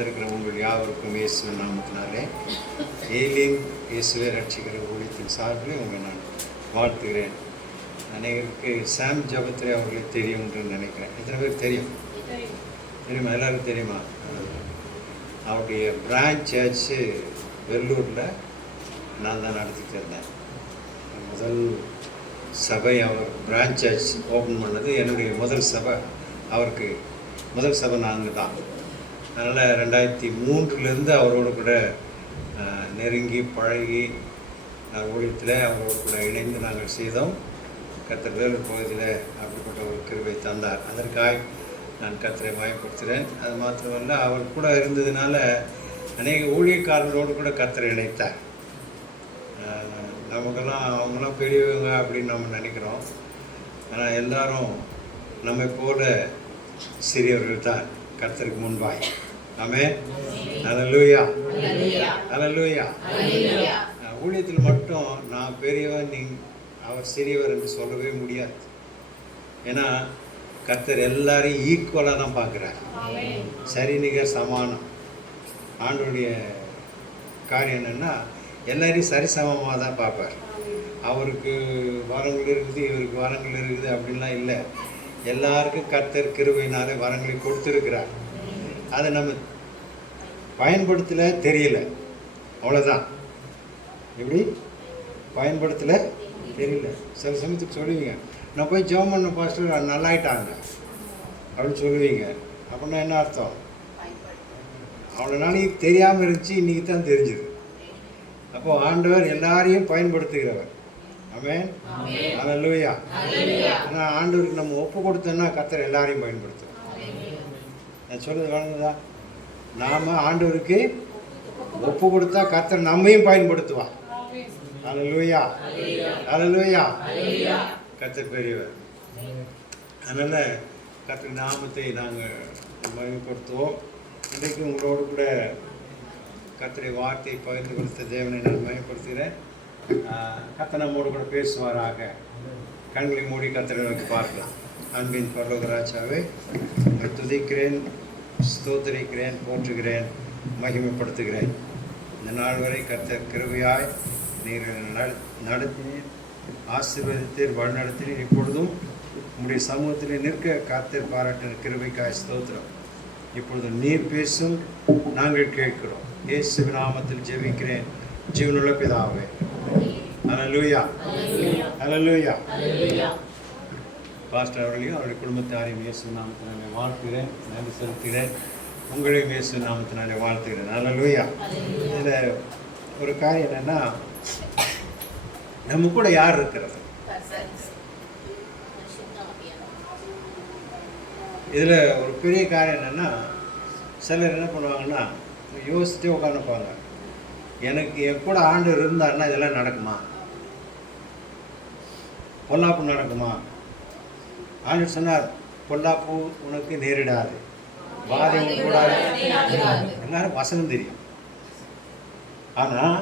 வந்திருக்கிற உங்கள் யாவருக்கும் இயேசுவின் நாமத்தினாலே ஏலியம் இயேசுவை ரட்சிக்கிற ஊழியத்தின் சார்பில் உங்களை நான் வாழ்த்துகிறேன். அநேகருக்கு சாம் ஜபத்ரே அவர்களை தெரியும் என்று நினைக்கிறேன். எத்தனை பேர் தெரியும்? தெரியுமா? எல்லாருக்கும் தெரியுமா? அவருடைய பிரான்ச் சர்ச்சு வெள்ளூரில் நான் தான் நடத்திட்டு இருந்தேன். முதல் சபை அவர் பிரான்ச் சர்ச் ஓப்பன் பண்ணது என்னுடைய முதல் சபை. அவருக்கு முதல் சபை நாங்கள் தான். அதனால் 2003 அவரோடு கூட நெருங்கி பழகி ஊழியத்தில் அவரோடு கூட இணைந்து நாங்கள் செய்தோம். கர்த்தர் வேலூர் பகுதியில் அப்படிப்பட்ட ஒரு கிருபை தந்தார். அதற்காக நான் கர்த்தரை மயப்படுத்துகிறேன். அது மாத்திரமல்ல, அவர் கூட இருந்ததுனால அநேக ஊழியக்காரர்களோடு கூட கர்த்தரை இணைத்தார். நமக்கெல்லாம் அவங்களாம் பெரியவங்க அப்படின்னு நம்ம நினைக்கிறோம். ஆனால் எல்லாரும் நம்மை போல சிறியவர்கள் தான் கர்த்தருக்கு முன்பாய். ஆமென். அல்லேலூயா, அல்லேலூயா. ஊழியத்தில் மட்டும் நான் பெரியவன், அவர் சிறியவர் என்று சொல்லவே முடியாது. ஏன்னா கர்த்தர் எல்லாரையும் ஈக்குவலாக தான் பார்க்குறார். சரி நிகர் சமானம். ஆண்டோடைய காரியம் என்னென்னா எல்லாரையும் சரிசமமாக தான் பார்ப்பார். அவருக்கு வரங்கள் இருக்குது, இவருக்கு வரங்கள் இருக்குது அப்படின்லாம் இல்லை. எல்லாருக்கும் கர்த்தர் கிருபையினாலே வரங்களை கொடுத்துருக்கிறார். அதை நம்ம பயன்படுத்தலை, தெரியல, அவ்வளோதான். எப்படி பயன்படுத்தலை தெரியல. சில சமயத்துக்கு சொல்லுவீங்க, நான் போய் ஜெபம் பண்ண பாஸ்டர் நல்லாயிட்டாங்க அப்படின்னு சொல்லுவீங்க. அப்படின்னா என்ன அர்த்தம்? அவ்வளோ நாளைக்கு தெரியாமல் இருந்துச்சு, இன்றைக்கி தான் தெரிஞ்சுது. அப்போது ஆண்டவர் எல்லாரையும் பயன்படுத்துகிறவர். ஆமென். அல்லேலூயா. ஆனால் ஆண்டவருக்கு நம்ம ஒப்பு கொடுத்தோன்னா கர்த்தர் எல்லாரையும் பயன்படுத்துவோம். நான் சொல்கிறது வழங்குதா? நாம் ஆண்டவருக்கு ஒப்பு கொடுத்தா கர்த்தர் நம்மையும் பயன்படுத்துவார். அல்லேலூயா, அல்லேலூயா. கர்த்தர் பெரியவர். அதனால் கர்த்தர் நாமத்தை நாங்கள் மகிமைப்படுத்துவோம். இன்றைக்கு உங்களோடு கூட கர்த்தரை வார்த்தையை பகிர்ந்து கொடுத்த தேவனை நான் மகிமைப்படுத்துகிறேன். கர்த்தர் நம்மோடு கூட பேசுவாராக. கண்களை மூடி கர்த்தரை நோக்கி பார்க்கலாம். அன்பின் பரலோகராஜாவே, துதிக்கிறேன், ஸ்தோத்திரிக்கிறேன், போற்றுகிறேன், மகிமைப்படுத்துகிறேன். இந்த நாள் வரை கர்த்தர் கிருபையாய் நீர் நடத்தினீர், ஆசீர்வதித்தீர், வழிநடத்தினீர். இப்பொழுதும் உங்களுடைய சமூகத்தில் நிற்க கர்த்தர் பாராட்டின கிருபைக்காய் ஸ்தோத்திரம். இப்பொழுது நீர் பேசும், நாங்கள் கேட்கிறோம். இயேசுவின் நாமத்தில் ஜெபிக்கிறேன் ஜீவனுள்ள பிதாவே. அல்லேலூயா, அல்லேலூயா. பாஸ்டர் அவர்களையும் அவருடைய குடும்பத்தாரையும் இயேசுவின் நாமத்தினாலே வாழ்த்துகிறேன், நன்றி செலுத்துகிறேன். உங்களையும் இயேசுவின் நாமத்தினாலே வாழ்த்துகிறேன். அல்லேலூயா. இதில் ஒரு காரியம் என்னென்னா, நம்ம கூட யார் இருக்கிறது? இதில் ஒரு பெரிய காரியம் என்னென்னா, சிலர் என்ன பண்ணுவாங்கன்னா யோசிச்சுட்டே உட்காந்துப்பாங்க, எனக்கு என் கூட ஆண்டவர் இருந்தாருன்னா இதெல்லாம் நடக்குமா? பொல்லாப்பு நடக்குமா? ஆண்டவர் சொன்னார், பொல்லாப்பு உனக்கு நேரிடாது, பாதை கூட. எல்லாரும் வசனம் தெரியும். ஆனால்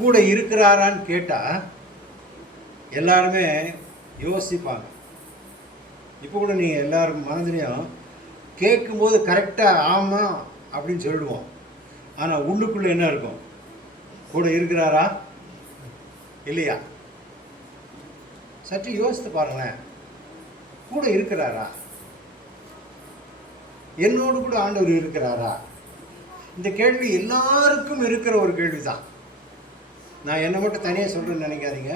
கூட இருக்கிறாரான்னு கேட்டால் எல்லாருமே யோசிப்பாங்க. இப்போ கூட நீங்கள் எல்லாரும் மனதிலையும் கேட்கும்போது கரெக்டாக ஆமாம் அப்படின்னு சொல்லிடுவோம். ஆனால் உள்ளுக்குள்ளே என்ன இருக்கும்? கூட இருக்கிறாரா இல்லையா? சற்று யோசித்து பாருங்களேன். கூட இருக்கிறாரா? என்னோடு கூட ஆண்டவர் இருக்கிறாரா? இந்த கேள்வி எல்லாருக்கும் இருக்கிற ஒரு கேள்வி தான். நான் என்னை மட்டும் தனியாக சொல்கிறேன்னு நினைக்காதீங்க,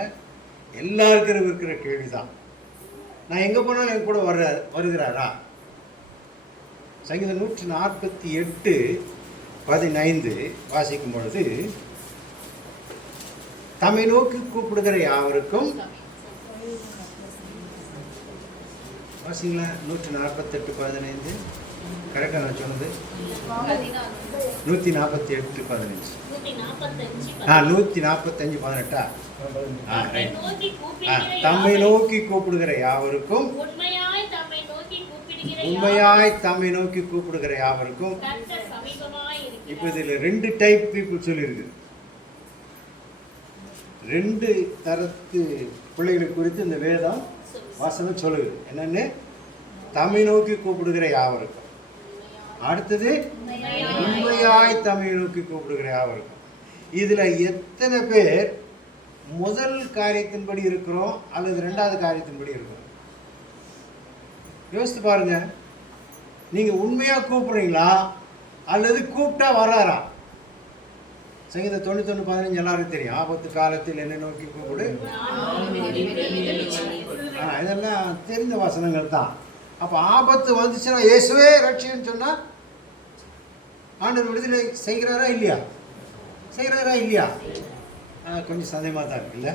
எல்லாருக்கும் இருக்கிற கேள்வி தான். நான் எங்கே போனாலும் என் கூட வருகிறாரா? சங்கீதம் 148:15 வாசிக்கும் பொழுது, தம்மை நோக்கி கூப்பிடுகிற யாவருக்கும், வாசிங்களா 148:15 கரெக்டாக நான் சொன்னது? 148:15. 145:18. தம்மை நோக்கி கூப்பிடுகிற யாவருக்கும், உண்மையாய் தம்மை நோக்கி கூப்பிடுகிற யாவருக்கும். இப்போ இதில் 2 டைப் பீப்புள் சொல்லியிருக்கு. 2 தரத்து பிள்ளைகளை குறித்து இந்த வேதம் வசனம் சொல்லுது. என்னன்னு? தம்மை நோக்கி கூப்பிடுகிற யாவருக்கும். அடுத்தது உண்மையாய் தம்மை நோக்கி கூப்பிடுகிற யாவருக்கும். இதில் எத்தனை பேர் முதல் காரியத்தின்படி இருக்கிறோம் அல்லது ரெண்டாவது காரியத்தின்படி இருக்கிறோம்? யோசித்து பாருங்க. நீங்கள் உண்மையாக கூப்பிடுறீங்களா அல்லது கூப்பிட்டா வராரா? சங்கீதம் 91:15 எல்லாருக்கும் தெரியும். ஆபத்து காலத்தில் என்னை நோக்கி கூப்பிடு. இதெல்லாம் தெரிந்த வசனங்கள் தான். அப்போ ஆபத்து வந்துச்சுன்னா இயேசுவே ரட்சின்னு சொன்னால் ஆண்டவர் விடுதலை செய்கிறாரா இல்லையா? செய்கிறாரா இல்லையா? கொஞ்சம் சந்தேகமாக தான் இருக்கு இல்லை?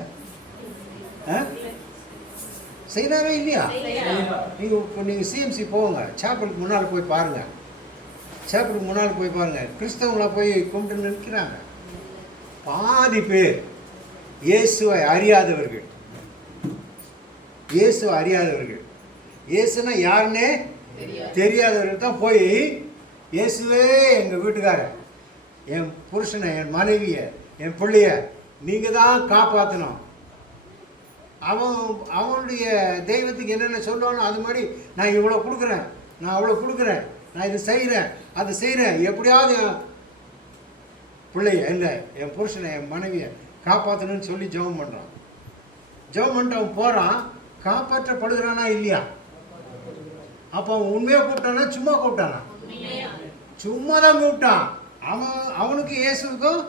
செய்கிறாரா இல்லையா? நீங்கள் சிஎம்சி போங்க, சேப்பலுக்கு முன்னால் போய் பாருங்கள். சேப்பலுக்கு முன்னால் போய் பாருங்கள், கிறிஸ்தவங்களா போய் கும்பிட்டு நிற்கிறாங்க. பாதி பேர் இயேசுவை அறியாதவர்கள். இயேசுவை அறியாதவர்கள். இயேசுனா யாருன்னே தெரியாதவர்கள் தான் போய் இயேசுவே எங்கள் வீட்டுக்காரர், என் புருஷனை, என் மனைவியை, என் பிள்ளைய நீங்கள் தான் காப்பாற்றணும். அவனுடைய தெய்வத்துக்கு என்னென்ன சொல்லணும் அது மாதிரி நான் இவ்வளோ கொடுக்குறேன், நான் அவ்வளோ கொடுக்குறேன், நான் இது செய்கிறேன், அது செய்கிறேன், எப்படியாவது என் பிள்ளைய இல்லை என் புருஷனை, என் மனைவியை காப்பாற்றணும்னு சொல்லி ஜெபம் பண்ணுறான். ஜெபம் பண்ணிட்டு அவன் போகிறான். காப்பாற்றப்படுகிறானா இல்லையா? அப்போ அவன் உண்மையாக கூப்பிட்டானா சும்மா கூப்பிட்டானா? சும்மா தான் கூப்பிட்டான். அவனுக்கு இயேசுக்கும்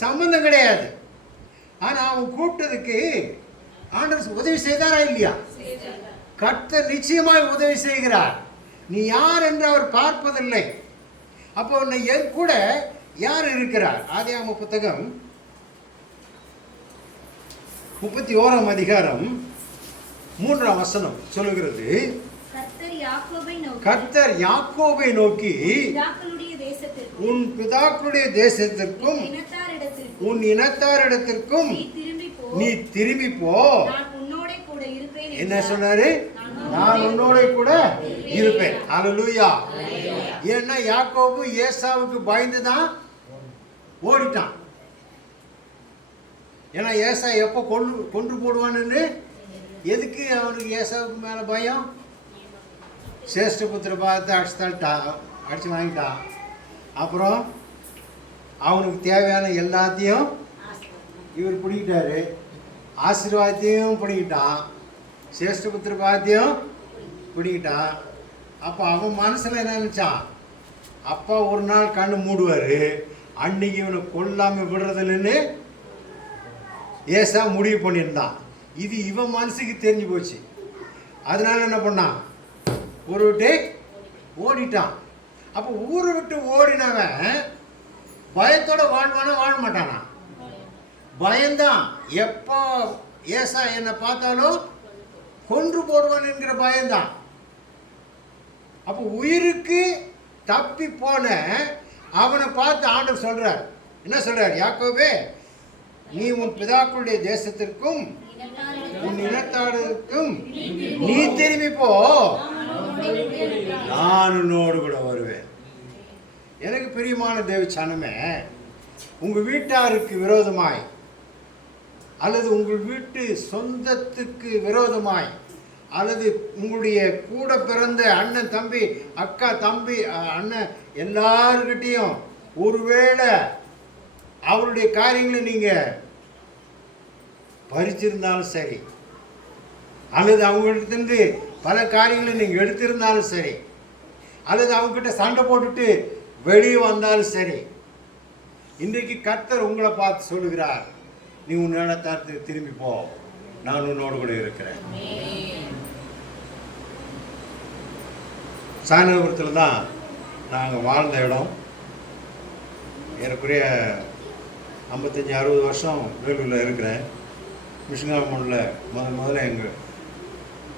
சம்பந்தம் கிடையாது. ஆனால் அவன் கூப்பிட்டதுக்கு ஆண்டவர் உதவி செய்தாரா இல்லையா? கர்த்தர் நிச்சயமாய் உதவி செய்கிறார். நீ யார் என்று அவர் பார்ப்பதில்லை. அப்போ உன்னை என் கூட யார் இருக்கிறார்? ஆதியாகம புத்தகம் 31ஆம் அதிகாரம் 3ஆம் வசனம் சொல்லுகிறது, கர்த்தர் யாக்கோபை நோக்கி உன் பிதாக்களுடைய தேசத்திற்கும் உன் இனத்தாரிடத்திற்கும் நீ திரும்பி போ. என்ன சொன்னாரு? நான் உன்னோட கூட இருப்பேன். அல்லேலூயா. ஏன்னா யாக்கோபு ஏசாவுக்கு பயந்து தான் ஓடிட்டான். ஏன்னா ஏசா எப்போ கொன்று போடுவான்னு. எதுக்கு அவனுக்கு ஏசாவுக்கு மேலே பயம்? சேஷ்டபுத்திர பார்த்து அடிச்சு வாங்கிட்டான். அப்புறம் அவனுக்கு தேவையான எல்லாத்தையும் இவர் பிடிக்கிட்டாரு. ஆசீர்வாதத்தையும் பிடிக்கிட்டான், சேஷ்டபுத்திர பாத்தியம் பிடிக்கிட்டான். அப்போ அவன் மனசில் என்ன நினச்சான்? அப்பா ஒரு நாள் கண்ணு மூடுவார், அன்னைக்கு இவனை கொல்லாமல் விடுறதில்லன்னு ஏசா முடிவு பண்ணியிருந்தான். இது இவன் மனசுக்கு தெரிஞ்சு போச்சு. அதனால என்ன பண்ணான்? ஊரை விட்டு ஓடிட்டான். அப்போ ஊரை விட்டு ஓடினவன் பயத்தோட வாழ்வானா வாழ மாட்டானா? பயந்தான். எப்போ ஏசா என்னை பார்த்தாலும் கொன்று போடுவான் என்கிற பயந்தான். அப்போ உயிருக்கு தப்பி போன அவனை பார்த்து ஆண்டவர் சொல்றார். என்ன சொல்றார்? யாக்கோபே, நீ உன் பிதாக்களுடைய தேசத்திற்கும் உன் இனத்தாருக்கும் நீ திரும்பி போ, நான் உன்னோடு கூட வருவேன். எனக்கு பிரியமான தேவச்சனமே, உங்கள் வீட்டாருக்கு விரோதமாய் அல்லது உங்கள் வீட்டு சொந்தத்துக்கு விரோதமாய் அல்லது உங்களுடைய கூட பிறந்த அண்ணன் தம்பி அக்கா தம்பி அண்ணன் எல்லார்கிட்டையும் ஒருவேளை அவருடைய காரியங்களை நீங்கள் பறிச்சிருந்தாலும் சரி, அல்லது அவங்கள்ட்ட பல காரியங்களை நீங்கள் எடுத்திருந்தாலும் சரி, அல்லது அவங்ககிட்ட சண்டை போட்டுட்டு வெளியே வந்தாலும் சரி, இன்றைக்கு கர்த்தர் உங்களை பார்த்து சொல்லுகிறார், நீ உன் இடத்தாரத்துக்கு திரும்பி போ, நான் உன்னோடு கூட இருக்கிறேன். சாயனபுரத்தில் தான் நாங்கள் வாழ்ந்த இடம். ஏறக்குறைய 55-60 வருஷம் வேலூரில் இருக்கிறேன். மிஷினாமூரில் முதல்ல எங்கள்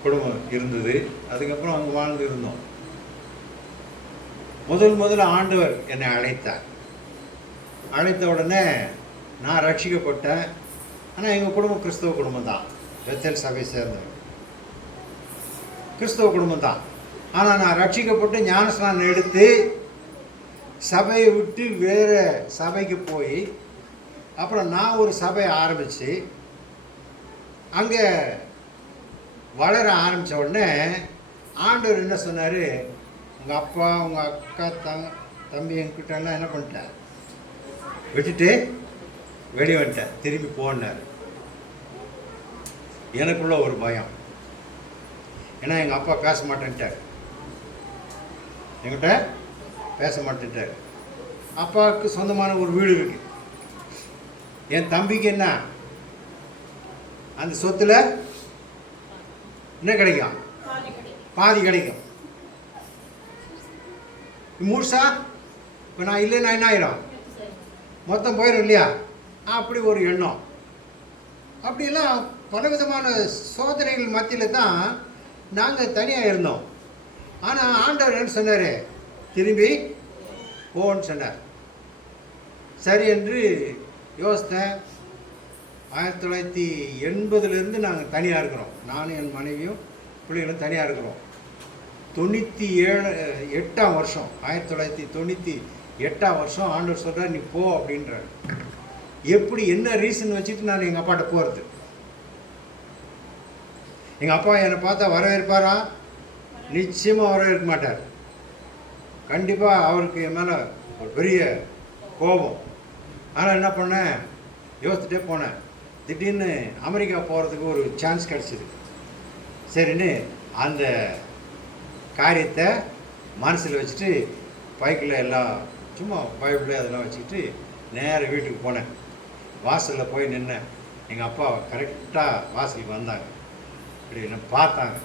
குடும்பம் இருந்தது. அதுக்கப்புறம் அங்கே வாழ்ந்து இருந்தோம். முதல்ல ஆண்டவர் என்னை அழைத்தார். அழைத்த உடனே நான் ரட்சிக்கப்பட்டேன். ஆனால் எங்கள் குடும்பம் கிறிஸ்தவ குடும்பம் தான், பெத்தேல் சபையை சேர்ந்தவர் கிறிஸ்தவ குடும்பம் தான். ஆனால் நான் ரட்சிக்கப்பட்டு ஞானஸ்நானம் எடுத்து சபையை விட்டு வேறு சபைக்கு போய் அப்புறம் நான் ஒரு சபையை ஆரம்பித்து அங்கே வளர ஆரம்பித்த உடனே ஆண்டவர் என்ன சொன்னார்? உங்கள் அப்பா, உங்கள் அக்கா, தம்பி என்கிட்டலாம் என்ன பண்ணிட்டேன், விட்டுட்டு வெளியே வந்துட்டேன், திரும்பி போனார். எனக்குள்ள ஒரு பயம், ஏன்னா எங்கள் அப்பா பேச மாட்டேன்ட்டார், என்கிட்ட பேச மாட்டேன்ட்டார். அப்பாவுக்கு சொந்தமான ஒரு வீடு இருக்கு. என் தம்பிக்கு என்ன, அந்த சொத்துல என்ன கிடைக்கும், பாதி கிடைக்கும். முழுசா இப்போ நான் இல்லைன்னா என்ன ஆயிரும், மொத்தம் போயிடும் இல்லையா? அப்படி ஒரு எண்ணம். அப்படிலாம் பலவிதமான சோதனைகள் மத்தியில் தான் நாங்கள் தனியாக இருந்தோம். ஆனால் ஆண்டவர் என்ன சொன்னார், திரும்பி போன்னு சொன்னார். சரி என்று யோசித்தேன். 1980 நாங்கள் தனியாக இருக்கிறோம். நானும் என் மனைவியும் பிள்ளைகளும் தனியாக இருக்கிறோம். 98ஆம் வருஷம், 1998ஆம் வருஷம் ஆண்டவர் சொல்கிறார், நீ போ அப்படின்றார். எப்படி என்ன ரீசன் வச்சுட்டு நான் எங்கள் அப்பாட்ட போகிறது? எங்கள் அப்பா என்னை பார்த்தா வரவேற்பாரா? நிச்சயமாக வரவேற்க மாட்டார். கண்டிப்பாக அவருக்கு என் மேலே ஒரு பெரிய கோபம். ஆனால் என்ன பண்ணேன், யோசிச்சுட்டே போனேன். திடீர்னு அமெரிக்கா போகிறதுக்கு ஒரு சான்ஸ் கிடச்சிது. சரின்னு அந்த காரியத்தை மனசில் வச்சுட்டு பைக்கில் எல்லாம் சும்மா பைபிள் அதெல்லாம் வச்சுக்கிட்டு நேராக வீட்டுக்கு போனேன். வாசலில் போய் நின்னேன். எங்கள் அப்பா கரெக்டாக வாசலுக்கு வந்தாங்க. இப்படி என்ன பார்த்தாங்க.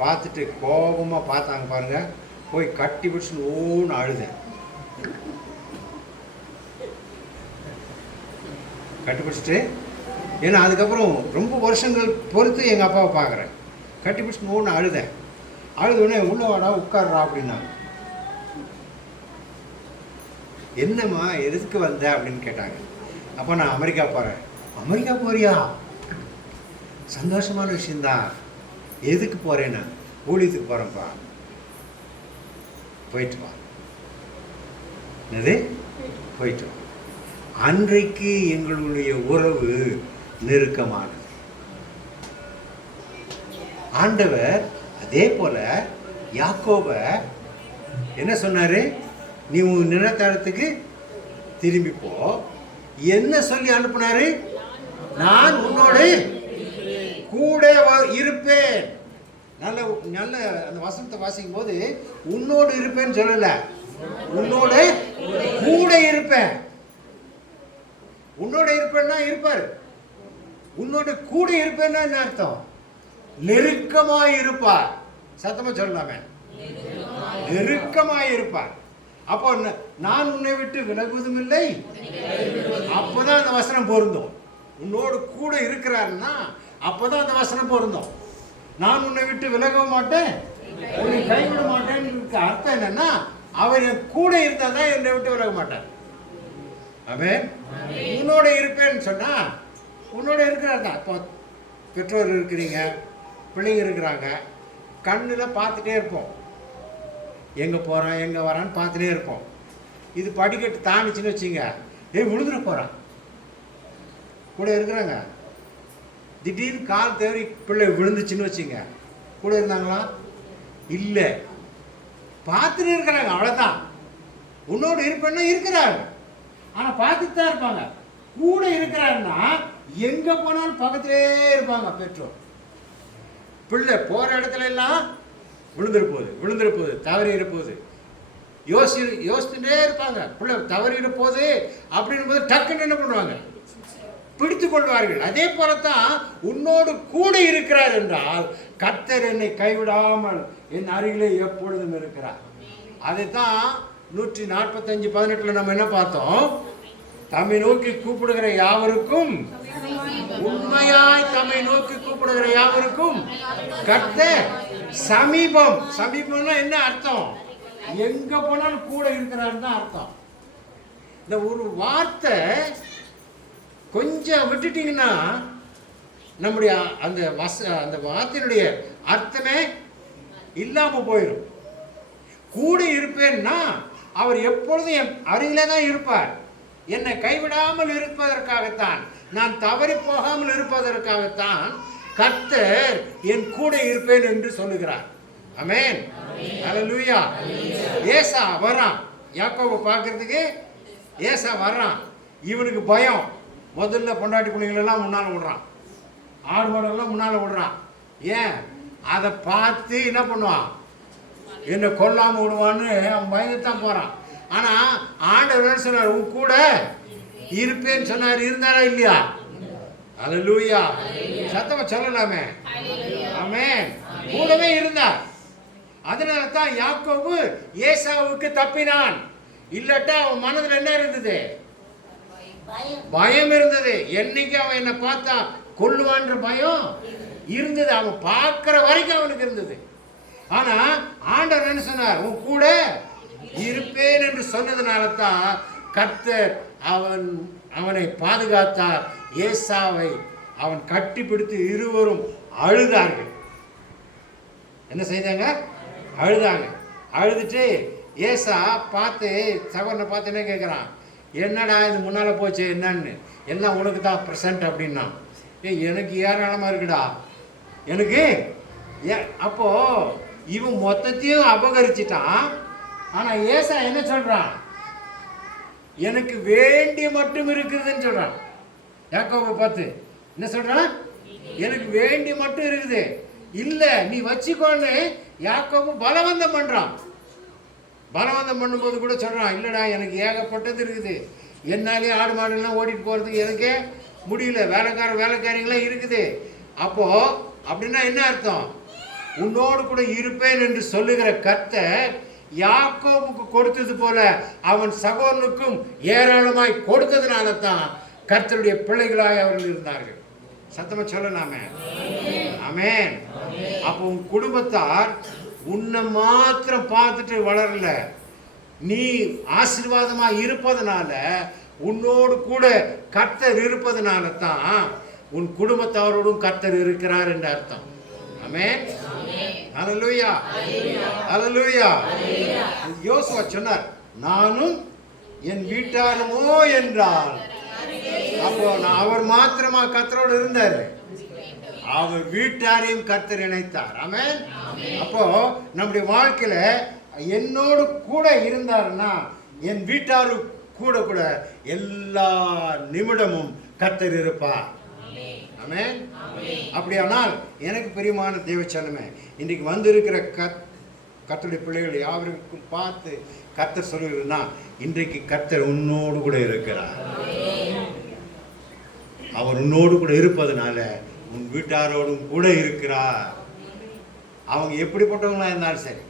பார்த்துட்டு கோபமாக பார்த்தாங்க பாருங்கள். போய் கட்டி பிடிச்சின்னு ஓன்னு அழுதேன். கட்டி பிடிச்சிட்டு, ஏன்னா அதுக்கப்புறம் ரொம்ப வருஷங்கள் பொறுத்து எங்கள் அப்பாவை பார்க்குறேன். கட்டி பிடிச்சின்னு ஓன்னு அழுதேன். அழுதுனே உள்ள வாடா உட்கார்றா அப்படின்னாங்க. என்னம்மா எதுக்கு வந்த அப்படின்னு கேட்டாங்க. அப்போ நான் அமெரிக்கா போகிறேன். அமெரிக்கா போறியா? சந்தோஷமான விஷயந்தான். எதுக்கு போகிறேன்னா, ஊழியத்துக்கு போகிறேன்ப்பா. போயிட்டு வா. என்னது? போயிட்டு வா. அன்றைக்கு எங்களுடைய உறவு நெருக்கமானது. ஆண்டவர் அதே போல யாக்கோப என்ன சொன்னாரு, நீ உன் நிலத்தளத்துக்கு திரும்பி போ. என்ன சொல்லி அனுப்புனாரு? நான் உன்னோடு கூட இருப்பேன். நல்ல நல்ல அந்த வசனத்தை வாசிக்கும் போது உன்னோடு இருப்பேன்னு சொல்லல, உன்னோடு கூட இருப்பேன். உன்னோட இருப்பேன்னா இருப்பார். உன்னோட கூட இருப்பேன்னா என்ன அர்த்தம்? நெருக்கமாய் இருப்பார். சத்தமா சொல்லலாமே, நெருக்கமாய் இருப்பார். அப்போ நான் உன்னை விட்டு விலகுவதும் இல்லை. அப்போதான் அந்த வசனம் பொருந்தும். உன்னோடு கூட இருக்கிறாருன்னா அப்போதான் அந்த வசனம் பொருந்தும். நான் உன்னை விட்டு விலகவும் மாட்டேன், உன்னை கைவிட மாட்டேன்னு அர்த்தம் என்னன்னா, அவர் என் கூட இருந்தால் தான் என்னை விட்டு விலக மாட்டார். ஆமென். உன்னோட இருப்பேன்னு சொன்னா உன்னோட இருக்கிறார் தான். இப்போ பெற்றோர் இருக்கிறீங்க, பிள்ளைங்க இருக்கிறாங்க, கண்ணில் பார்த்துட்டே இருப்போம். எங்கே போகிறான் எங்கே வரான்னு பார்த்துட்டே இருப்போம். இது படிக்கட்டு தாண்டிச்சுன்னு வச்சுங்க, விழுந்துட போகிறான். கூட இருக்கிறாங்க. திடீர்னு கால் தேறி பிள்ளை விழுந்துச்சுன்னு வச்சுங்க, கூட இருந்தாங்களா? இல்லை, பார்த்துட்டு இருக்கிறாங்க, அவ்வளோதான். உன்னோட இருப்பேன்னா இருக்கிறாங்க, ஆனால் பார்த்துட்டு தான் இருப்பாங்க. கூட இருக்கிறாருன்னா எங்கே போனாலும் பக்கத்திலே இருப்பாங்க பெற்றோர். பிள்ளை போகிற இடத்துல எல்லாம் விழுந்துட போகுது, தவறிட போகுது, யோசிச்சுட்டே இருப்பாங்க. பிள்ளை தவறிட போகுது அப்படின்னு போது டக்குன்னு என்ன பண்ணுவாங்க? பிடித்து கொள்வார்கள். அதே போலத்தான் உன்னோடு கூட இருக்கிறார் என்றால் கர்த்தர் என்னை கைவிடாமல் என் அருகிலே எப்பொழுதும் இருக்கிறார். அதைத்தான் 145:18 நம்ம என்ன பார்த்தோம்? தம்மை நோக்கி கூப்பிடுகிற யாவருக்கும், உண்மையாய் தம்மை நோக்கி கூப்பிடுகிற யாவருக்கும் கர்த்தர் சமீபம். சமீபம்னா என்ன அர்த்தம்? எங்க போனாலும் கூட இருக்கிறாருன்னு தான் அர்த்தம். இந்த ஒரு வார்த்தை கொஞ்சம் விட்டுட்டீங்கன்னா நம்முடைய அந்த வார்த்தையினுடைய அர்த்தமே இல்லாம போயிடும். கூட இருப்பேன்னா அவர் எப்பொழுதும் என் அருகிலே தான் இருப்பார். என்னை கைவிடாமல் இருப்பதற்காகத்தான், நான் தவறி போகாமல் இருப்பதற்காகத்தான் கர்த்தர் என் கூட இருப்பேன் என்று சொல்லுகிறார். ஆமென். ஹல்லேலூயா. ஏசா வரான், யாக்கோபை பார்க்கறதுக்கு ஏசா வர்றான். இவனுக்கு பயம். முதல்ல பொண்டாட்டி பிள்ளைங்களெல்லாம் முன்னால் விடுறான், ஆடு மாடெல்லாம் முன்னால் விடுறான். ஏன்? அதை பார்த்து என்ன பண்ணுவான், என்னை கொல்லாமல் விடுவான்னு அவன் பயந்துட்டு தான் போகிறான். ஆனால் ஆண்டவர் சொன்னார், உன் கூட இருப்பேன்னு சொன்னார். இருந்தாரா இல்லையா? அல்லேலூயா. சத்தமா சொல்லலாமே. ஆமென். கூடவே இருந்தார். அதனால தான் யாக்கோபு ஏசாவுக்கு தப்பினான். இல்லாட்டா அவன் மனதில் என்ன இருந்தது? பயம் இருந்தது. என்னைக்கு அவன் என்ன பார்த்தா கொல்லுவான்ற பயம் இருந்தது. அவன் பார்க்கிற வரைக்கும் அவனுக்கு இருந்தது. ஆனா ஆண்டவர் என்ன சொன்னார்? உன் கூட இருப்பேன் என்று சொன்னதுனால தான் கர்த்தர் அவனை பாதுகாத்தார். ஏசாவை அவன் கட்டிப்பிடித்து இருவரும் அழுதார்கள். என்ன செய்தாங்க? அழுதாங்க. அழுதுட்டு ஏசா பார்த்து சகோதரனை பார்த்து என்ன கேட்குறான், என்னடா இது முன்னால் போச்சு என்னன்னு, எல்லாம் உனக்கு தான் ப்ரெசன்ட் அப்படின்னா. எனக்கு ஏராளமாக இருக்குடா எனக்கு. அப்போ இவன் மொத்தத்தையும் அபகரிச்சிட்டான். ஆனால் ஏசா என்ன சொல்கிறான்? எனக்கு வேண்டிய மட்டும் இருக்குதுன்னு சொல்கிறான். யாக்கோபை பார்த்து என்ன சொல்கிறான்? எனக்கு வேண்டிய மட்டும் இருக்குது, இல்லை நீ வச்சுக்கோன்னு யாக்கோபு பலவந்தம் பண்ணுறான். பலவந்தம் பண்ணும்போது கூட சொல்கிறான், இல்லைடா எனக்கு ஏகப்பட்டது இருக்குது, என்னாலே ஆடு மாடுலாம் ஓடிட்டு போகிறதுக்கு எனக்கே முடியல, வேலைக்காரங்களாம் இருக்குது. அப்போது அப்படின்னா என்ன அர்த்தம்? உன்னோடு கூட இருப்பேன் என்று சொல்லுகிற கர்த்தர் யாக்கோபுக்கு கொடுத்தது போல அவன் சகோதரனுக்கும் ஏராளமாய் கொடுத்ததுனால தான் கர்த்தருடைய பிள்ளைகளாய் அவர்கள் இருந்தார்கள். சத்தமா சொல்லலாமே. ஆமென். அப்போ உன் குடும்பத்தார் உன்னை மாத்திரம் பார்த்துட்டு வளரல, நீ ஆசீர்வாதமா இருப்பதனால, உன்னோடு கூட கர்த்தர் இருப்பதனால தான் உன் குடும்பத்தாரோடும் கர்த்தர் இருக்கிறார் என்று அர்த்தம். ஆமென். ஹல்லேலூயா. ஹல்லேலூயா. யோசுவா சொன்னார், நானும் என் வீட்டாருமோ என்றால். அப்போ அவர் மாத்திரமா கர்த்தரோடு இருந்தார், அவர் வீட்டாரையும் கர்த்தர் இணைத்தார். ஆமென். அப்போ நம்முடைய வாழ்க்கையில என்னோடு கூட இருந்தாருன்னா என் வீட்டாரு கூட கூட எல்லா நிமிடமும் கர்த்தர் இருப்பார். ஆமென். அப்படியானால் எனக்கு பிரியமான தேவச்சனமே, இன்றைக்கு வந்திருக்கிற கர்த்தருடைய பிள்ளைகள் யாவருக்கும் பார்த்து கர்த்தர் சொல்லுகிறதுனா, இன்றைக்கு கர்த்தர் உன்னோடு கூட இருக்கிறார். அவர் உன்னோடு கூட இருப்பதனால உன் வீட்டாரோடும் கூட இருக்கிறார். அவங்க எப்படிப்பட்டவங்களா இருந்தாலும் சரி,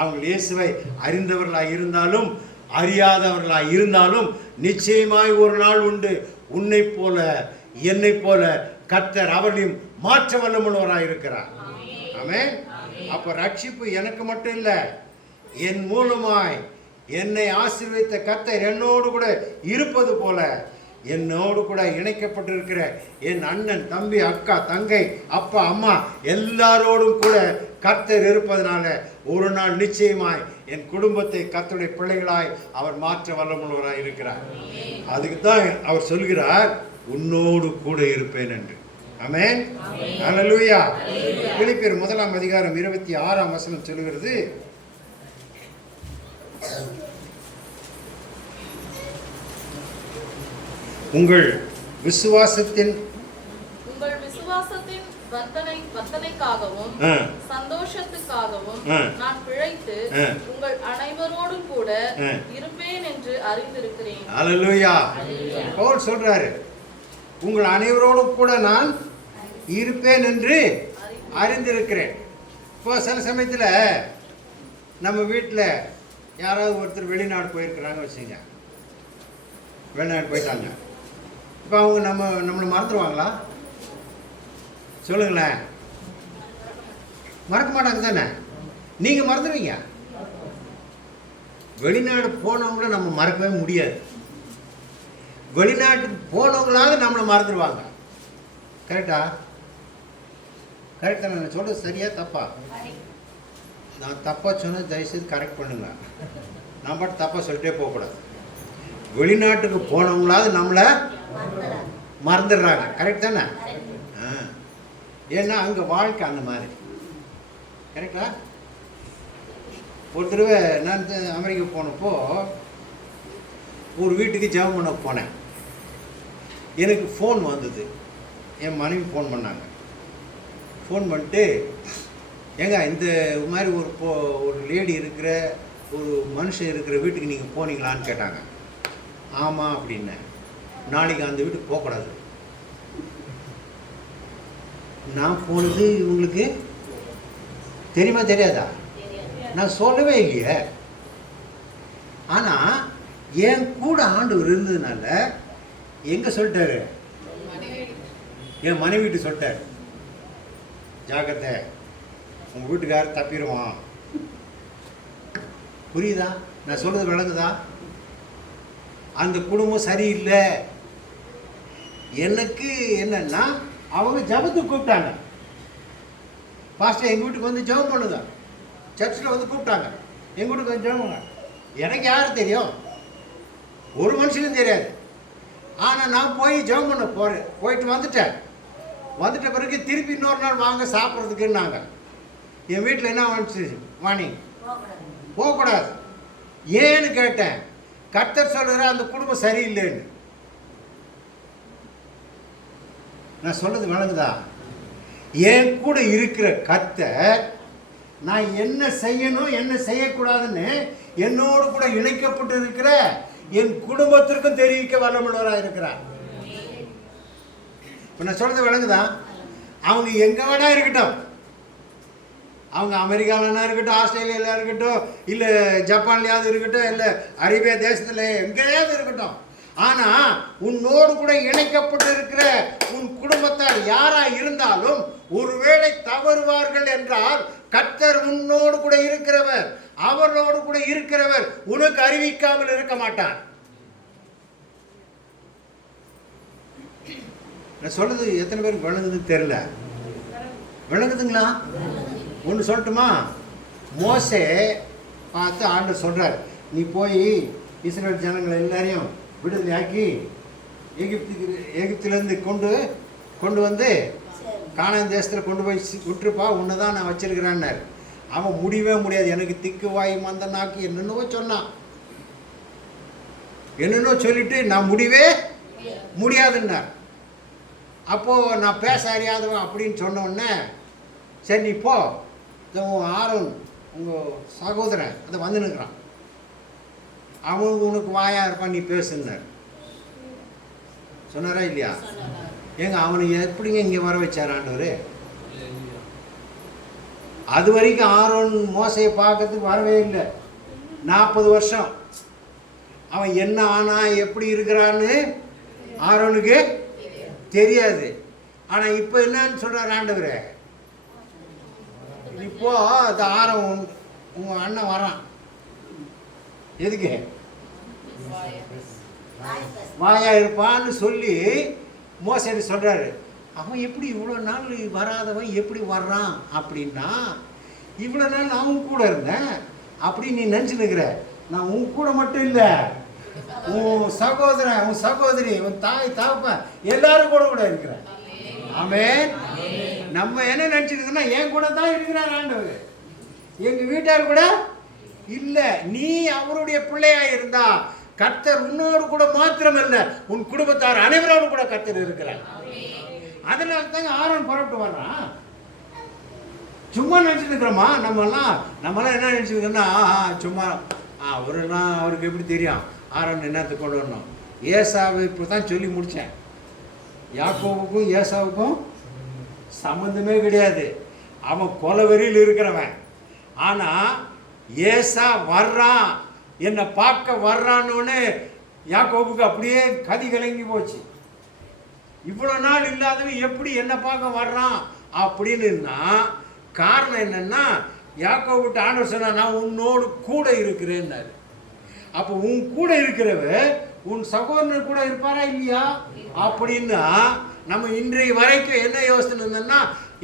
அவங்க இயேசுவை அறிந்தவர்களாக இருந்தாலும் அறியாதவர்களாக இருந்தாலும் நிச்சயமாய் ஒரு நாள் உண்டு, உன்னை போல என்னை போல கர்த்தர் அவர்களையும் மாற்ற வல்லமுள்ளவராக இருக்கிறார். ஆமென். அப்போ ரட்சிப்பு எனக்கு மட்டும் இல்லை, என் மூலமாய் என்னை ஆசீர்வதித்த கர்த்தர் என்னோடு கூட இருப்பது போல என்னோடு கூட இணைக்கப்பட்டிருக்கிற என் அண்ணன், தம்பி, அக்கா, தங்கை, அப்பா, அம்மா எல்லாரோடும் கூட கர்த்தர் இருப்பதனால ஒரு நாள் நிச்சயமாய் என் குடும்பத்தை கர்த்தருடைய பிள்ளைகளாய் அவர் மாற்ற வல்லமுள்ளவராய் இருக்கிறார். அதுக்கு தான் அவர் சொல்கிறார், உன்னோடு கூட இருப்பேன் என்று. ஆமென். ஹல்லேலூயா. பிலிப்பியர் 1:26 சொல்லுகிறது, உங்கள் விசுவாசத்தின் வர்த்தனைக்காகவும் சந்தோஷத்துக்காகவும் நான் பிழைத்து உங்கள் அனைவரோடும் கூட இருப்பேன் என்று அறிந்திருக்கிறேன். ஹல்லேலூயா. பவுல் சொல்றாரு, உங்கள் அனைவரோடும் கூட நான் இருப்பேன் என்று அறிந்திருக்கிறேன். இப்போ சில சமயத்தில் நம்ம வீட்டில் யாராவது ஒருத்தர் வெளிநாடு போயிருக்கிறாங்க வச்சுங்க, வெளிநாடு போயிட்டாங்க. இப்போ அவங்க நம்மளை மறந்துடுவாங்களா? சொல்லுங்களேன். மறக்க மாட்டாங்க தானே? நீங்கள் மறந்துடுவீங்க. வெளிநாடு போனவங்கள நம்ம மறக்கவே முடியாது. வெளிநாட்டுக்கு போனவங்களாவது நம்மளை மறந்துடுவாங்க. கரெக்டா? கரெக்டா? நான் சொல்கிறது சரியா தப்பா? நான் தப்பாக சொன்னது தயவுசெய்து கரெக்ட் பண்ணுங்க. நான் பாட்டு தப்பாக சொல்லிட்டே போகக்கூடாது. வெளிநாட்டுக்கு போனவங்களாவது நம்மளை மறந்துடுறாங்க. கரெக்ட் தானே? ஏன்னா அங்கே வாழ்க்கை அந்த மாதிரி. கரெக்டா? ஒரு தடவை நான் அமெரிக்கா போனப்போ ஒரு வீட்டுக்கு ஜெபம் பண்ண போனேன். எனக்கு ஃபோன் வந்தது. என் மனைவி ஃபோன் பண்ணாங்க. ஃபோன் பண்ணிட்டு, ஏங்க இந்த மாதிரி ஒரு லேடி இருக்கிற ஒரு மனுஷன் இருக்கிற வீட்டுக்கு நீங்கள் போனீங்களான்னு கேட்டாங்க. ஆமாம் அப்படின்னேன். நாளைக்கு அந்த வீட்டுக்கு போகக்கூடாது. நான் போனது இவங்களுக்கு தெரியுமா தெரியாதா? நான் சொல்லவே இல்லையே. ஆனால் என் கூட ஆண்டவர் இருந்ததுனால எங்கே சொல்லிட்டாரு? என் மனைவி வீட்டு சொல்லிட்டாரு, ஜாக்கிரதை, உங்கள் வீட்டுக்காரர் தப்பிடுவான். புரியுதா? நான் சொல்றது விளங்குதா? அந்த குடும்பம் சரியில்லை. எனக்கு என்னன்னா, அவங்க ஜபத்துக்கு கூப்பிட்டாங்க. பாஸ்டர் எங்கள் வீட்டுக்கு வந்து ஜெபம் பண்ணுங்க, சர்ச்சில் வந்து கூப்பிட்டாங்க, எங்கள் வீட்டுக்கு வந்து ஜெபம் பண்ணுங்க. எனக்கு யாரும் தெரியும்? ஒரு மனுஷனும் தெரியாது. ஆனால் நான் போய் ஜெபம் பண்ண போகிறேன். போயிட்டு வந்துட்ட பிறகு திருப்பி இன்னொரு நாள் வாங்க சாப்பிட்றதுக்குன்னாங்க. என் வீட்டில் என்ன வந்துச்சு? வாணி போகக்கூடாது. ஏன்னு கேட்டேன். கர்த்தர் சொல்கிற அந்த குடும்பம் சரியில்லைன்னு. நான் சொல்றது விளங்குதா? என் கூட இருக்கிற கர்த்தர் நான் என்ன செய்யணும் என்ன செய்யக்கூடாதுன்னு என்னோடு கூட இணைக்கப்பட்டு இருக்கிற என் குடும்பத்திற்கும் தெரிவிக்க வல்லமுள்ளவராக இருக்கிறார். இப்போ நான் சொல்றது விளங்குதா? அவங்க எங்க வேணா இருக்கட்டும், அவங்க அமெரிக்காவிலனா இருக்கட்டும், ஆஸ்திரேலியாவில் இருக்கட்டும், இல்லை ஜப்பான்லையாவது இருக்கட்டும், இல்லை அரேபியா தேசத்தில் எங்கேயாவது இருக்கட்டும், ஆனால் உன்னோடு கூட இணைக்கப்பட்டு இருக்கிற உன் குடும்பத்தார் யாராக இருந்தாலும் ஒருவேளை தவறுவார்கள் என்றால் கர்த்தர் உன்னோடு கூட இருக்கிறவர், அவர்களோடு கூட இருக்கிறவர் உனக்கு அறிவிக்காமல் இருக்க மாட்டார். நான் சொல்றது எத்தனை பேருக்கு விளங்குதுன்னு தெரியல. விளங்குதுங்களா? ஒன்று சொல்லட்டுமா? மோசே பார்த்து ஆண்டவர் சொல்கிறார், நீ போய் இஸ்ரவேல் ஜனங்களை எல்லாரையும் விடுதலையாக்கி எகிப்திலேருந்து கொண்டு வந்து கானான் தேசத்தில் கொண்டு போய் விட்டுருப்பா, உன்னை தான் நான் வச்சிருக்கிறேன்னார். அவன் முடியவே முடியாது, எனக்கு திக்கு வாய் மந்த நாக்கு என்னென்னவோ சொன்னான். என்னென்னோ சொல்லிட்டு நான் முடியவே முடியாதுன்னார். அப்போது நான் பேச அறியாதவன் அப்படின்னு சொன்ன உடனே, சரி நீ போ, ஆரோன் உங்கள் சகோதரன் அதை வந்து நிற்கிறான், அவனுக்கு உனக்கு வாயா இருப்பான், நீ பேசுனார். சொன்னாரா இல்லையா? ஏங்க அவனை எப்படிங்க இங்கே வர வச்சார் ஆண்டவர்? அது வரைக்கும் ஆரோன் மோசையை பார்க்கறதுக்கு வரவே இல்லை. 40 வருஷம் அவன் என்ன ஆனா எப்படி இருக்கிறான்னு ஆரோனுக்கு தெரியாது. ஆனால் இப்போ என்னன்னு சொல்கிறார் ஆண்டவர், இப்போ அது ஆரோன் உங்கள் அண்ணன் வரான், எதுக்கு வாயா இருப்பான்னு சொல்லி மோசடி சொல்கிறாரு. அவன் எப்படி இவ்வளோ நாள் வராதவன் எப்படி வர்றான் அப்படின்னா, இவ்வளோ நாள் அவன் கூட இருந்தேன் அப்படின்னு நீ நினச்சினுக்கிற. நான் உன் கூட மட்டும் இல்லை, உன் சகோதரன், உன் சகோதரி, உன் தாய் தகப்பன் எல்லாரும் கூட இருக்கிறேன். ஆமென். நம்ம என்ன நினச்சிருக்கோம்னா, என் கூட தான் இருக்கிறார் ஆண்டவர், எங்கள் வீட்டார் கூட இல்லை. நீ அவருடைய பிள்ளையா இருந்தா கர்த்தர் உன்னோடு கூட மாத்திரமல்ல உன் குடும்பத்தார் அனைவரோடு கூட கர்த்தர் இருக்கிறார். அதனால தாங்க ஆரோன் புறப்பட்டு வர்றான். சும்மா நினச்சிட்டு இருக்கிறோமா? நம்மலாம் என்ன நினச்சிருக்கோன்னா, சும்மா அவருக்கு எப்படி தெரியும் ஆரோன் என்னத்துக்கு கொண்டு வரணும்? ஏசாவை இப்போ தான் சொல்லி முடித்தேன். யாக்கோவுக்கும் ஏசாவுக்கும் சம்மந்தமே கிடையாது. அவன் கொலவெறியில் இருக்கிறவன். ஆனால் ஏசா வர்றான், என்னை பார்க்க வர்றான்னு யாக்கோபுக்கு அப்படியே கதி கலங்கி போச்சு. இவ்வளோ நாள் இல்லாதவன் எப்படி என்னை பார்க்க வர்றான் அப்படின்னா, காரணம் என்னன்னா, யாக்கோபுட்டு ஆண்டவர் சொன்னா, நான் உன்னோடு கூட இருக்கிறேன்னாரு. அப்போ உன் கூட இருக்கிறவர் உன் சகோதரன் கூட இருப்பாரா இல்லையா? அப்படின்னா நம்ம இன்றைய வரைக்கும் என்ன யோசனை இருந்தோம்னா,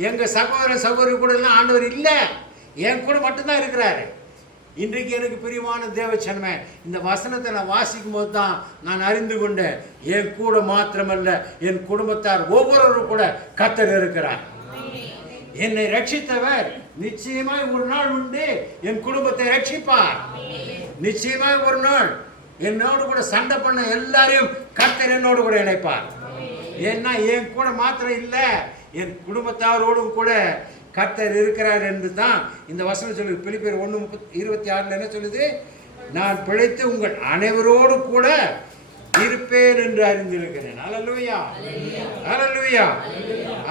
எங்கள் சகோதரி கூட எல்லாம் ஆண்டவர் இல்லை, என் கூட மட்டும்தான் இருக்கிறாரு. இன்றைக்கு எனக்கு பிரியமான தேவச்சனமே, இந்த வசனத்தை நான் வாசிக்கும் போது தான் நான் அறிந்து கொண்டேன், என் கூட மாத்திரமல்ல என் குடும்பத்தார் ஒவ்வொருவரும் கூட கர்த்தர் இருக்கிறார். என்னை ரட்சித்தவர் நிச்சயமாய் ஒரு நாள் உண்டு என் குடும்பத்தை ரட்சிப்பார். நிச்சயமாய் ஒரு நாள் என்னோடு கூட சண்டை பண்ண எல்லாரையும் கர்த்தர் என்னோடு கூட இணைப்பார். ஏன்னா என் கூட மாத்திரம் இல்லை, என் குடும்பத்தாரோடும் கூட கர்த்தர் இருக்கிறார் என்று தான் இந்த வசனம் சொல்லுது. பிலிப்பியர் 1:26 என்ன சொல்லுது? நான் பிழைத்து உங்கள் அனைவரோடு கூட இருப்பேன் என்று அறிந்திருக்கிறேன். அல்லேலூயா, அல்லேலூயா.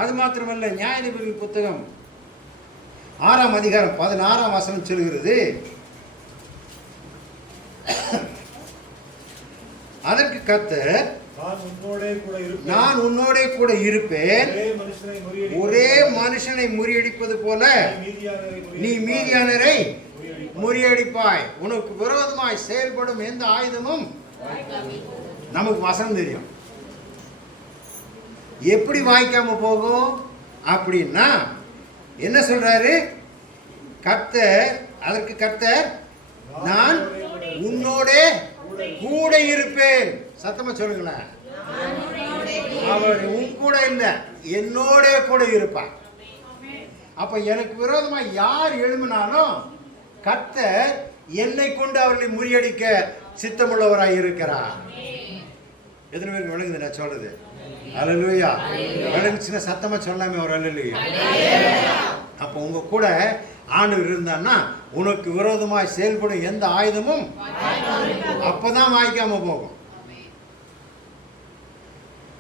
அது மாத்திரமல்ல, நியாயாதிபதிகள் புத்தகம் 6ஆம் அதிகாரம் 16ஆம் வசனம் சொல்கிறது, அதற்கு கர்த்தர் நான் உன்னோடே கூட இருப்பேன், ஒரே மனுஷனை முறியடிப்பது போல நீ மீதியானரை முறியடிப்பாய், உனக்கு விரோதமாய் செயல்படும் எந்த ஆயுதமும். நமக்கு வசனம் தெரியும் எப்படி வாய்க்காம போகும் அப்படின்னா என்ன சொல்றாரு கர்த்தர்? அதற்கு கர்த்தர் நான் உன்னோடே கூட இருப்பேன். சத்தமா சொல்லுங்களேன். அவர் உன் கூட இல்ல, என்னோட கூட இருப்பான். அப்ப எனக்கு விரோதமா யார் எழும்பினாலும் கர்த்தர் என்னை கொண்டு அவர்களை முறியடிக்க சித்தமுள்ளவராய் இருக்கிறார். எத்தனை பேருக்கு விளங்குது நான் சொல்றது? அல்லேலூயா. விளங்குச்சுன்னா சத்தமா சொல்லாமே ஒரு அல்லேலூயா. அப்போ உங்க கூட ஆண்டவர் இருந்தான்னா உனக்கு விரோதமாய் செயல்படும் எந்த ஆயுதமும் அப்பதான் வாய்க்காம போகும்.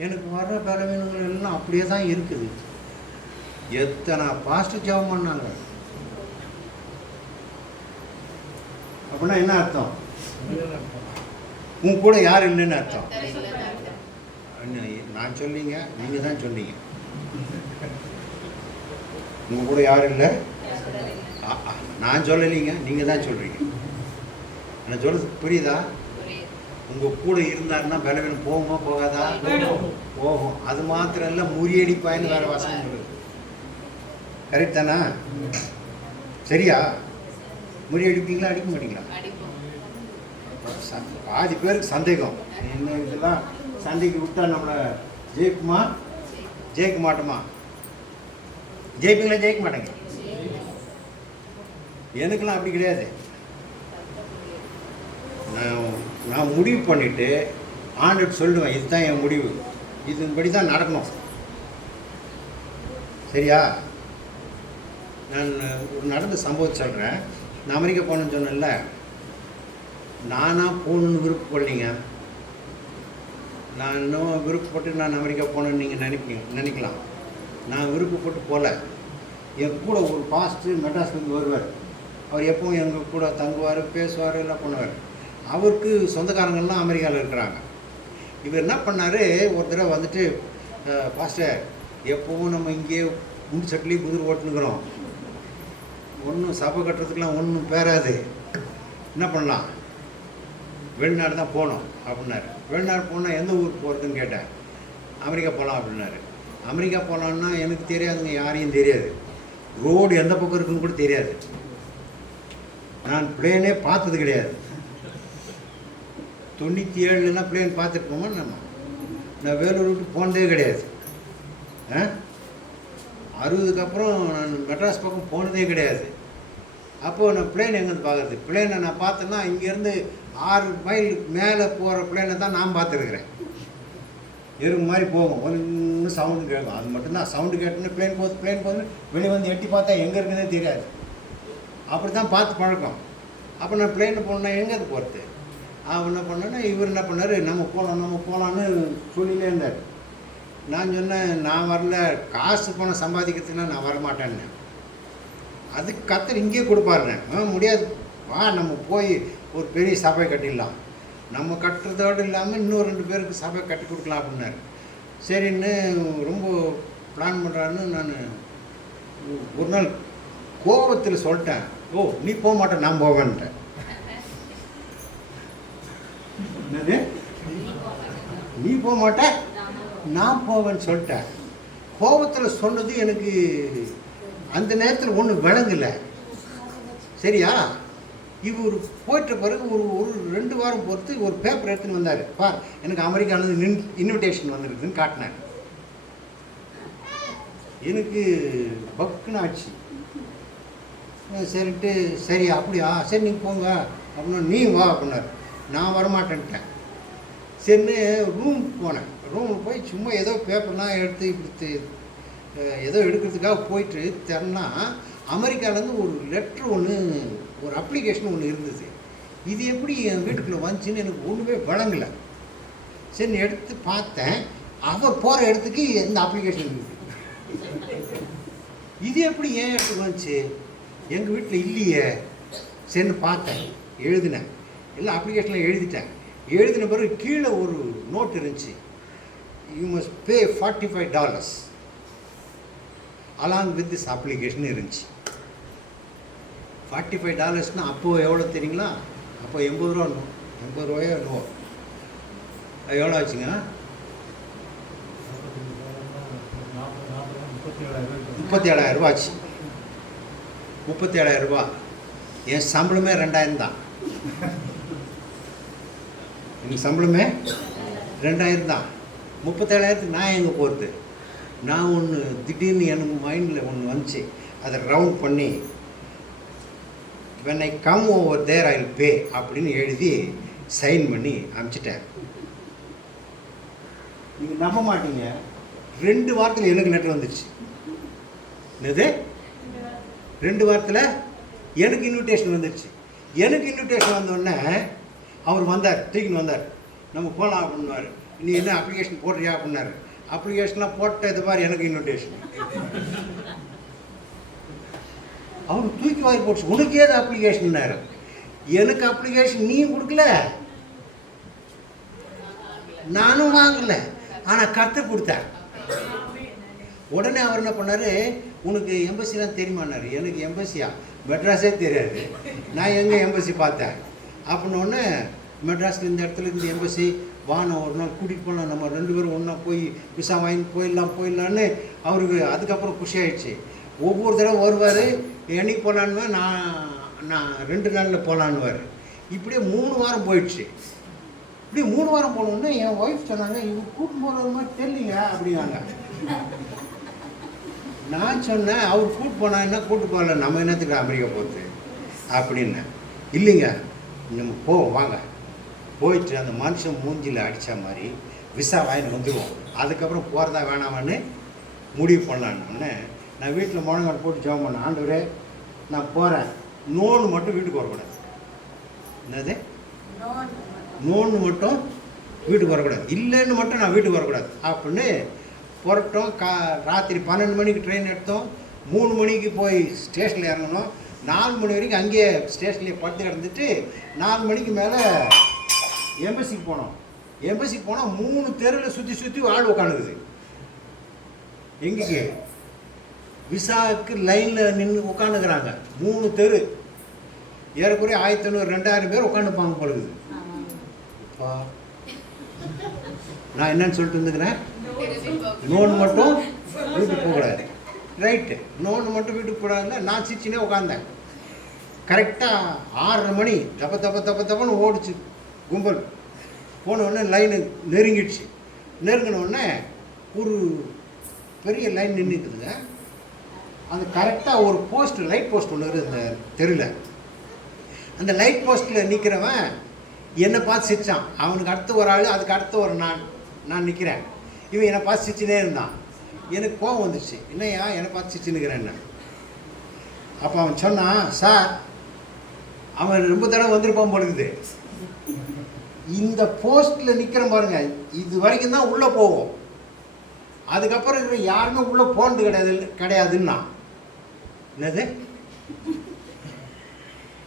எனக்கு வர்ற பலவீனங்கள் எல்லாம் அப்படியே தான் இருக்குது. எத்தனை பாஸ்டர் ஜெபம் பண்ணாங்க அப்படின்னா என்ன அர்த்தம்? உன் கூட யார் இல்லைன்னு அர்த்தம். நான் சொல்லிங்க, நீங்க தான் சொன்னீங்க. உங்க கூட யாரும் இல்லை, நான் சொல்லலைங்க, நீங்க தான் சொல்றீங்க. நான் சொல்றது புரியுதா? உங்க கூட இருந்தாருன்னா பலவீனம் போகுமா போகாதா? போகும். அது மாத்திரம் இல்ல, முறியடிப்பாயின்னு வேற வசனம் இருக்கு. கரெக்ட் தானா? சரியா? முறியடிப்பீங்களா அடிக்க மாட்டீங்களா? பாதி பேருக்கு சந்தேகம், என்ன இதெல்லாம் சண்டைக்கு விட்டா நம்மளை ஜெயிக்க மாட்டோமா? ஜெயிப்பீங்களா? ஜெயிக்க மாட்டேங்க. எனக்கெல்லாம் அப்படி கிடையாது. நான் முடிவு பண்ணிட்டு ஆண்டுட்டு சொல்லுவேன், இதுதான் என் முடிவு, இதன்படி தான் நடக்கணும். சரியா? நான் ஒரு நடந்த சம்பவம் சொல்கிறேன். நான் அமெரிக்கா போகணுன்னு சொன்னேன்ல, நானாக போகணுன்னு விருப்பப்படலைங்க. நான் இன்னும் விருப்பப்பட்டு நான் அமெரிக்கா போகணுன்னு நீங்கள் நினைக்கலாம். நான் விருப்பப்பட்டு போகல. என் கூட ஒரு பாஸ்டர் மெட்ராஸ்லேருந்து வருவார். அவர் எப்பவும் எங்கள் கூட தங்குவார், பேசுவார், எல்லாம் பண்ணுவார். அவருக்கு சொந்தக்காரங்கள்லாம் அமெரிக்காவில் இருக்கிறாங்க. இவர் என்ன பண்ணார், ஒரு தடவை வந்துட்டு, பாஸ்டர் எப்பவும் நம்ம இங்கேயே முண்டு சட்டிலையும் குதிரை ஓட்டுனுக்கிறோம், ஒன்றும் சபை கட்டுறதுக்கெலாம் ஒன்றும் பேராது, என்ன பண்ணலாம், வெளிநாடு தான் போகணும் அப்படின்னாரு. வெளிநாடு போனால் எந்த ஊருக்கு போகிறதுன்னு கேட்டேன். அமெரிக்கா போகலாம் அப்படின்னாரு. அமெரிக்கா போகலான்னா எனக்கு தெரியாதுங்க, யாரையும் தெரியாது. ரோடு எந்த பக்கம் இருக்குன்னு கூட தெரியாது. நான் பிளேனே பார்த்தது கிடையாது. 97 பிளேன் பார்த்துருப்போமா நம்ம? நான் வேலூர் விட்டு போனதே கிடையாது. 60க்கு அப்புறம் நான் மெட்ராஸ் பக்கம் போனதே கிடையாது. அப்போது நான் பிளேன் எங்கேருந்து பார்க்குறது? பிளேனை நான் பார்த்தேன்னா இங்கேருந்து 6 மைல் மேலே போகிற பிளேனை தான் நான் பார்த்துருக்குறேன். எறும்பு மாதிரி போகும், ஒன்று சவுண்டு கேட்கும், அது மட்டும்தான். சவுண்டு கேட்டோன்னு பிளேன் போகுது வெளியே வந்து எட்டி பார்த்தா எங்கே இருக்குன்னே தெரியாது. அப்படி தான் பார்த்து பழக்கம். அப்போ நான் பிளேனில் போனேன்னா எங்கே அது போகிறது? அவன் என்ன பண்ணேன்னா, இவர் என்ன பண்ணார், நம்ம போகலான்னு சொல்லிலே இருந்தார். நான் சொன்னேன், நான் வரல, காசு பணம் சம்பாதிக்கிறதுக்குன்னா நான் வரமாட்டேன்னு. அதுக்கு கர்த்தர் இங்கேயே கொடுப்பாருண்ணே. முடியாது, வா நம்ம போய் ஒரு பெரிய சபை கட்டிடலாம், நம்ம கட்டுறதோடு இல்லாமல் இன்னும் 2 பேருக்கு சபை கட்டி கொடுக்கலாம் அப்படின்னாரு. சரின்னு ரொம்ப பிளான் பண்ணுறான்னு நான் ஒரு நாள் கோபத்தில் சொல்லிட்டேன், ஓ நீ போக மாட்டேன் நான் போவேன்ட்டேன். என்னது, நீ போக மாட்டேன் நான் போவேன்னு சொல்லிட்டேன். கோபத்தில் சொன்னது எனக்கு அந்த நேரத்தில் ஒன்றும் விளங்கலை. சரியா? இவர் போயிட்ட பிறகு ஒரு 2 வாரம் பொறுத்து ஒரு பேப்பர் எடுத்துன்னு வந்தார். பார், எனக்கு அமெரிக்காவிலேருந்து இன்விடேஷன் வந்துருக்குதுன்னு காட்டினேன். எனக்கு பக்குன்னு ஆச்சு. சரிட்டு, சரி அப்படியா, சரி நீங்கள் போங்க அப்படின்னா, நீ வா அப்படின்னாரு. நான் வரமாட்டேன்ட்டேன். சரின்னு ரூம் போனேன். ரூமுக்கு போய் சும்மா ஏதோ பேப்பர்லாம் எடுத்து இப்படி ஏதோ எடுக்கிறதுக்காக போயிட்டு திறனா அமெரிக்காவிலேருந்து ஒரு லெட்ரு ஒன்று, ஒரு அப்ளிகேஷன் ஒன்று இருந்தது. இது எப்படி என் வீட்டுக்குள்ளே வந்துச்சுன்னு எனக்கு ஒன்றுமே வழங்கலை. சரி எடுத்து பார்த்தேன், அவர் போகிற இடத்துக்கு இந்த அப்ளிகேஷன் இருக்குது. இது எப்படி ஏன் இடத்துக்கு வந்துச்சு, எங்கள் வீட்டில் இல்லையே. சரின்னு பார்த்தேன், எழுதினேன், எல்லாம் அப்ளிகேஷனில் எழுதிட்டேன். எழுதின பிறகு கீழே ஒரு நோட் இருந்துச்சு, you must be $45 along with this application இருந்துச்சு. $45 அப்போது எவ்வளோ தெரியுங்களா? அப்போ 80 ரூபா, 80 ரூபாயோ நோ, எவ்வளோ ஆச்சுங்க? 37,000 ரூபா ஆச்சு. 37,000 ரூபா. என் சம்பளமே 2,000 தான். எங்கள் சம்பளமே 2,000 தான். 37,000க்கு நான் எங்கே போகிறது? நான் ஒன்று திடீர்னு எனக்கு மைண்டில் ஒன்று வந்துச்சு, அதை ரவுண்ட் பண்ணி when I come over there I will pay அப்படின்னு எழுதி சைன் பண்ணி அனுப்பிச்சிட்டேன். நீங்கள் நம்ப மாட்டீங்க, 2 வாரத்தில் எனக்கு லெட்டர் வந்துடுச்சு. என்னது 2 வாரத்தில் எனக்கு இன்விடேஷன் வந்துடுச்சு. எனக்கு இன்விடேஷன் வந்தோடனே அவர் வந்தார், தூக்கின்னு வந்தார், நம்ம போகலாம் அப்படின்னாரு. நீ என்ன அப்ளிகேஷன் போடுறியா அப்படின்னாரு. அப்ளிகேஷன்லாம் போட்ட இது மாதிரி எனக்கு இன்விடேஷன். அவர் தூக்கி வாங்கி போட்டு, உனக்கு ஏது அப்ளிகேஷன்னாரு. எனக்கு அப்ளிகேஷன் நீயும் கொடுக்கல, நானும் வாங்கலை, ஆனால் கர்த்தர் கொடுத்தார். உடனே அவர் என்ன பண்ணார், உனக்கு எம்பசிலாம் தெரியுமான்னாரு. எனக்கு எம்பசியா, மெட்ராஸே தெரியாது, நான் எங்கே எம்பசி பார்த்தேன் அப்படின்னோடனே, மெட்ராஸில் இந்த இடத்துல இருந்து எம்பசி வானம் ஒரு நாள் கூட்டிகிட்டு போகலாம், நம்ம 2 பேரும் ஒன்றா போய் விசா வாங்கி போயிடலான்னு அவருக்கு அதுக்கப்புறம் குஷி ஆயிடுச்சு. ஒவ்வொரு தடவை வருவார், என்னைக்கு போகலான்னு, நான் 2 நாளில் போகலான்னுவார். இப்படியே 3 வாரம் போயிடுச்சு. இப்படி 3 வாரம் போனோடனே என் ஒய்ஃப் சொன்னாங்க, இவங்க கூட்டு போகிறது மாதிரி தெரியலீங்க அப்படின்னாங்க. நான் சொன்னேன், அவர் கூட்டு போனாங்கன்னா கூட்டு போகல, நம்ம என்னத்துக்கு அமெரிக்கா போகிறது அப்படின்னேன். இல்லைங்க, நம்ம போவோம் வாங்க. போயிட்டு அந்த மனுஷன் மூஞ்சியில் அடித்த மாதிரி விசா வாங்கிட்டு வந்துடுவோம், அதுக்கப்புறம் போகிறதா வேணாமான்னு முடிவு பண்ணலான்னு நான் வீட்டில் முழங்கால் போட்டு ஜெபம் பண்ணேன். ஆண்டவரே நான் போகிறேன், நோன்னு மட்டும் வீட்டுக்கு வரக்கூடாது. என்னது நோன்னு மட்டும் வீட்டுக்கு வரக்கூடாது, இல்லைன்னு மட்டும் நான் வீட்டுக்கு வரக்கூடாது அப்படின்னு புறட்டோம். ராத்திரி 12 மணிக்கு ட்ரெயின் எடுத்தோம். 3 மணிக்கு போய் ஸ்டேஷனில் இறங்கணும். 4 மணி வரைக்கும் அங்கேயே ஸ்டேஷன்லேயே படுத்து கிடந்துட்டு 4 மணிக்கு மேலே எம்பசிக்கு போனோம். எம்பசிக்கு போனால் 3 தெருவில் சுற்றி ஆள் உட்காந்துக்குது. எங்கேக்கு விசாவுக்கு லைனில் நின்று உட்காந்துக்கிறாங்க. 3 தெரு, ஏறக்குறைய 1500-2000 பேர் உட்காந்துப்பாங்க பொழுது. இப்போ நான் என்னன்னு சொல்லிட்டு இருந்துக்கிறேன், நோன் மட்டும் வீட்டுக்கு போகக்கூடாது. ரைட்டு, நோன் மட்டும் வீட்டுக்கு போடாதுன்னா நான் சிரிச்சினே உட்காந்தேன். கரெக்டாக 6:30 மணி தப்பன்னு ஓடிச்சு கும்பல். போனவுடனே லைனு நெருங்கிடுச்சு. நெருங்கினோடனே ஒரு பெரிய லைன் நின்றுட்டுங்க. அந்த கரெக்டாக ஒரு போஸ்ட், லைட் போஸ்ட் ஒன்று இருக்குது இந்த தெருவில். அந்த லைட் போஸ்ட்டில் நிற்கிறவன் என்னை பார்த்து சிரிச்சான். அவனுக்கு அடுத்த ஒரு ஆள், அதுக்கு அடுத்த ஒரு நான் நிற்கிறேன். இவன் என்னை பார்த்து சிரிச்சுனே இருந்தான். எனக்கு கோவம் வந்துச்சு, என்னையா என்னை பார்த்து சிரிச்சுன்னுக்கிறேன்னு. அப்போ அவன் சொன்னான், சார் அவன் ரொம்ப தடவை வந்திருப்பான் போடுக்குது, இந்த போஸ்ட்டில் நிற்கிற பாருங்க, இது வரைக்கும் தான் உள்ளே போவோம், அதுக்கப்புறம் இருக்கிற யாருமே உள்ளே போனது கிடையாதுன்னா. என்னது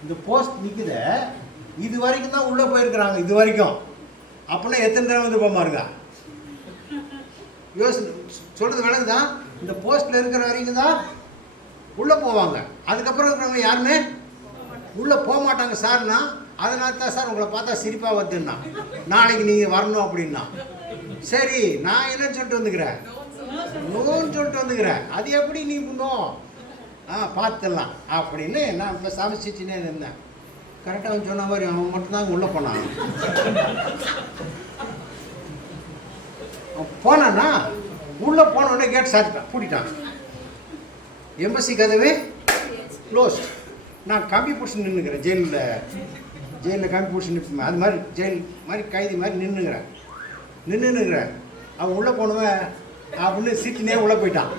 இந்த போஸ்ட் நிற்குத, இது வரைக்கும் தான் உள்ளே போயிருக்கிறாங்க இது வரைக்கும். அப்படின்னா எத்தனை தடவை வந்து பாருங்க, யோசனை சொல்கிறது விளங்குதான். இந்த போஸ்ட்டில் இருக்கிற வரைக்கும் தான் உள்ளே போவாங்க, அதுக்கப்புறம் இருக்கிறவங்க யாருமே உள்ளே போக மாட்டாங்க சார்னா. அதனால தான் சார் உங்களை பார்த்தா சிரிப்பாக வருதுன்னா, நாளைக்கு நீங்கள் வரணும் அப்படின்னா. சரி, நான் என்னன்னு சொல்லிட்டு வந்துக்கிறேன், நோன்னு சொல்லிட்டு வந்துக்கிறேன். அது எப்படி நீ நோ பார்த்துடலாம் அப்படின்னு நான் இப்போ சமைச்சிச்சுன்னே இருந்தேன். கரெக்டாக அவன் சொன்ன மாதிரி அவன் மட்டும்தான் உள்ளே போனான். போனான்னா உள்ளே போனோடனே கேட் சாத்திட்டான், பூட்டிட்டான். எம்பசி கதவே க்ளோஸ்ட். நான் கம்பி பிடிச்சி நின்றுக்கிறேன் ஜெயிலில். ஜெயிலில் கம்பி பிடிச்சி நிற்போமே அது மாதிரி ஜெயில் மாதிரி கைதி மாதிரி நின்றுக்கிறேன். அவன் உள்ளே போனவன் அப்படின்னு சீட்டினே உள்ளே போயிட்டான்.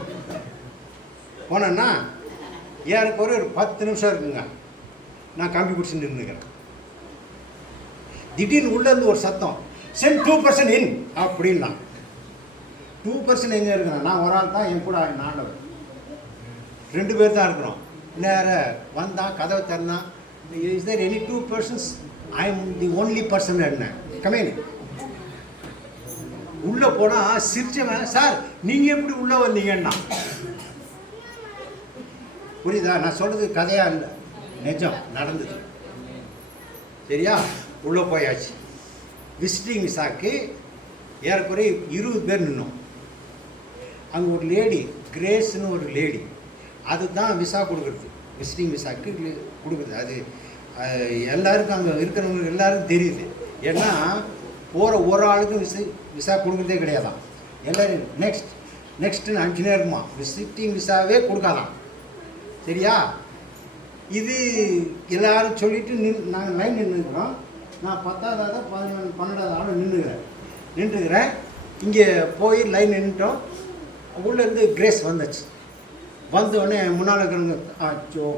போனேன்னா எனக்கு ஒரு 10 நிமிஷம் இருக்குங்க, நான் கம்பி பிடிச்சி நின்றுக்கிறேன். திடீர்னு உள்ளேருந்து ஒரு சத்தம், சென்ட் 2% இன் அப்படின்னா. 2% எங்கே இருக்கிறேன்? நான் ஒரு ஆள் தான், என் கூட ஆண்டவர் 2 பேர் தான் இருக்கிறோம். நேர வந்தான், கதவை திறந்தான். Is there any 2 persons? I am the only person. என்ன கமேன் உள்ளே போனால் சிரிச்சவன், சார் நீங்கள் எப்படி உள்ளே வந்தீங்கன்னா. புரியுதா நான் சொல்கிறது? கதையாக இல்லை, நிஜம் நடந்தது. சரியா? உள்ளே போயாச்சு. விசிட்டிங் விசாக்கு ஏறக்குறைய 20 பேர் நின்னோம். அங்கே ஒரு லேடி, கிரேஸ்னு ஒரு லேடி, அதுதான் விசா கொடுக்குறது, விசிட்டிங் விசாக்கு கொடுக்குறது. அது எல்லாருக்கும் அங்கே இருக்கிறவங்க எல்லாருக்கும் தெரியுது. ஏன்னா போகிற ஒரு ஆளுக்கும் விசா கொடுக்குறதே கிடையாதான். எல்லோரும் நெக்ஸ்ட்டுன்னு 5 நேரமா விசிட்டிங் விசாவே கொடுக்காதான். சரியா? இது எல்லோரும் சொல்லிவிட்டு நாங்கள் லைன் நின்றுக்கிறோம். நான் 10வது 12வது ஆள் நின்றுக்கிறேன். இங்கே போய் லைன் நின்றுட்டோம். உள்ளேருந்து கிரேஸ் வந்துச்சு. வந்தோடனே முன்னால் இருக்கிறவங்க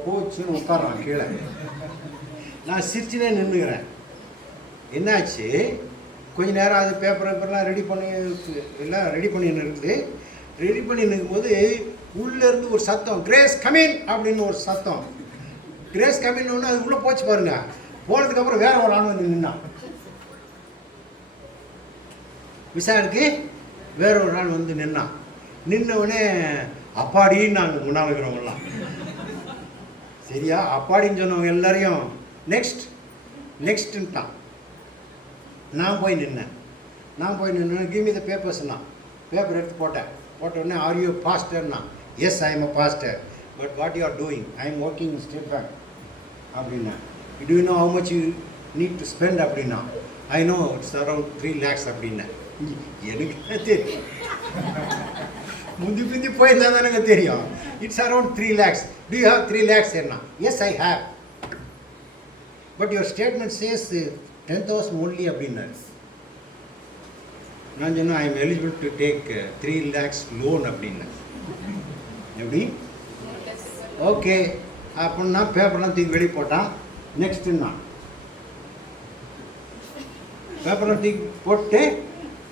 போச்சுன்னு உட்காடுறான் கீழே. நான் சிரிச்சுனே நின்றுக்கிறேன். என்னாச்சு, கொஞ்ச நேரம் அது பேப்பர்லாம் ரெடி பண்ணி இருக்குது. ரெடி பண்ணி நிற்கும்போது உள்ளேருந்து ஒரு சத்தம், கிரேஸ் கமின் அப்படின்னு ஒரு சத்தம். கிரேஸ் கமின் ஒன்று அது உள்ளே போச்சு பாருங்க. போனதுக்கப்புறம் வேற ஒரு ஆள் வந்து நின்னான். விசாரிக்கு வேற ஒரு ஆள் வந்து நின்னான். நின்னவுடனே அப்பாடின்னு நாங்கள் முன்னால் இருக்கிறவங்கலாம். சரியா? அப்பாடின்னு சொன்னவங்க எல்லாரையும் நெக்ஸ்ட்டுன்ட்டான். நான் போய் நின்னேன். கிவ் மீ த பேப்பர்ஸ்னா பேப்பர் எடுத்து போட்ட உடனே ஆர் யூ பாஸ்டர்னா, yes I am a pastor, but what you are doing? I am working State Bank அப்படின்னா. Do you know how much you need to spend அப்படின்னா, I know it's around 3 lakhs அப்படின்னேன். எனக்கு தெரியும், முந்தி போயிருந்தா தானேங்க தெரியும். It's around 3 lakhs. Do you have 3 lakhs என்ன? Yes I have, but your statement chase 10,000 only அப்படின்னாரு. நான் சொன்னேன், I am eligible to take 3 lakhs loan அப்படின்னேன். எப்படி? ஓகே அப்படின்னா பேப்பர்லாம் தூக்கி வெளியே போட்டான். நெக்ஸ்ட்டுன்னா பேப்பர்லாம் தூக்கி போட்டு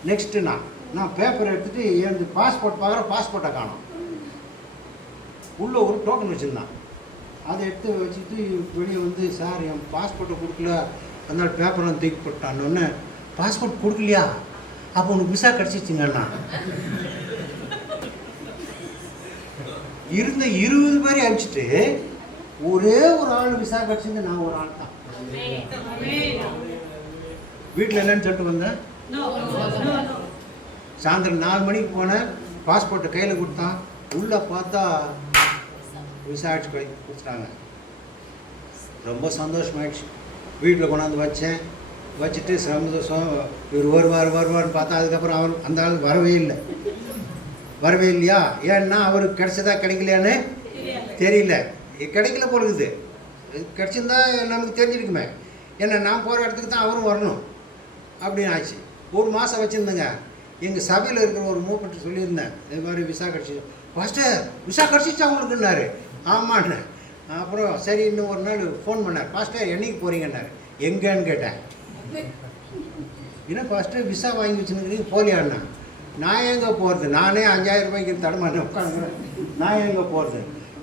நெக்ஸ்ட்டுன்னா நான் பேப்பர் எடுத்துகிட்டு எனக்கு பாஸ்போர்ட் பார்க்குறேன், பாஸ்போர்ட்டை காணும். உள்ளே ஒரு டோக்கன் வச்சுருந்தான். அதை எடுத்து வச்சுட்டு வெளியே வந்து, சார் என் பாஸ்போர்ட்டை கொடுக்கல, அதனால பேப்பர்லாம் தூக்கி போட்டான்னொன்னே, பாஸ்போர்ட் கொடுக்கலையா? அப்போ உனக்கு விசா கிடச்சிச்சிங்கண்ணா. இருந்த 20 பேரை அனுப்பிச்சிட்டு ஒரே ஒரு ஆள் விசா கிடச்சிருந்து, நான் ஒரு ஆள் தான். வீட்டில் என்னன்னு சொல்லிட்டு வந்தேன். சாயந்தரம் 4 மணிக்கு போனேன். பாஸ்போர்ட்டை கையில் கொடுத்தான். உள்ளே பார்த்தா விசா அடிச்சு கொடுத்துட்டாங்க. ரொம்ப சந்தோஷமாயிடுச்சு. வீட்டில் கொண்டாந்து வச்சுட்டு சந்தோஷம். இவர் வருவார்னு பார்த்தா அதுக்கப்புறம் அந்த ஆள் வரவே இல்லையா? ஏன்னா அவருக்கு கிடைச்சதா கிடைக்கலையான்னு தெரியல. கிடைக்கல போலுக்குது. கிடச்சிருந்தா நமக்கு தெரிஞ்சிருக்குமே. ஏன்னா நான் போகிற இடத்துக்கு தான் அவரும் வரணும் அப்படின்னு ஆச்சு. 1 மாதம் வச்சுருந்தேங்க. எங்கள் சபையில் இருக்கிற ஒரு மூப்பட்டு சொல்லியிருந்தேன், இது மாதிரி விசா கிடச்சி. ஃபஸ்ட்டு விசா கிடச்சிச்சா அவங்களுக்குன்னாரு. ஆமாண்ணே. அப்புறம் சரி, இன்னும் ஒரு நாள் ஃபோன் பண்ணார். பாஸ்டர் என்னைக்கு போகிறீங்கன்னாரு. எங்கேன்னு கேட்டேன். ஏன்னா ஃபஸ்ட்டு விசா வாங்கி வச்சுருக்கிறீங்க போலியாண்ணா. நான் எங்கே போகிறது? நானே 5000 ரூபாய்க்கு தடமாட்டேன் உட்காந்துக்கிறேன். நான் எங்கே போகிறது?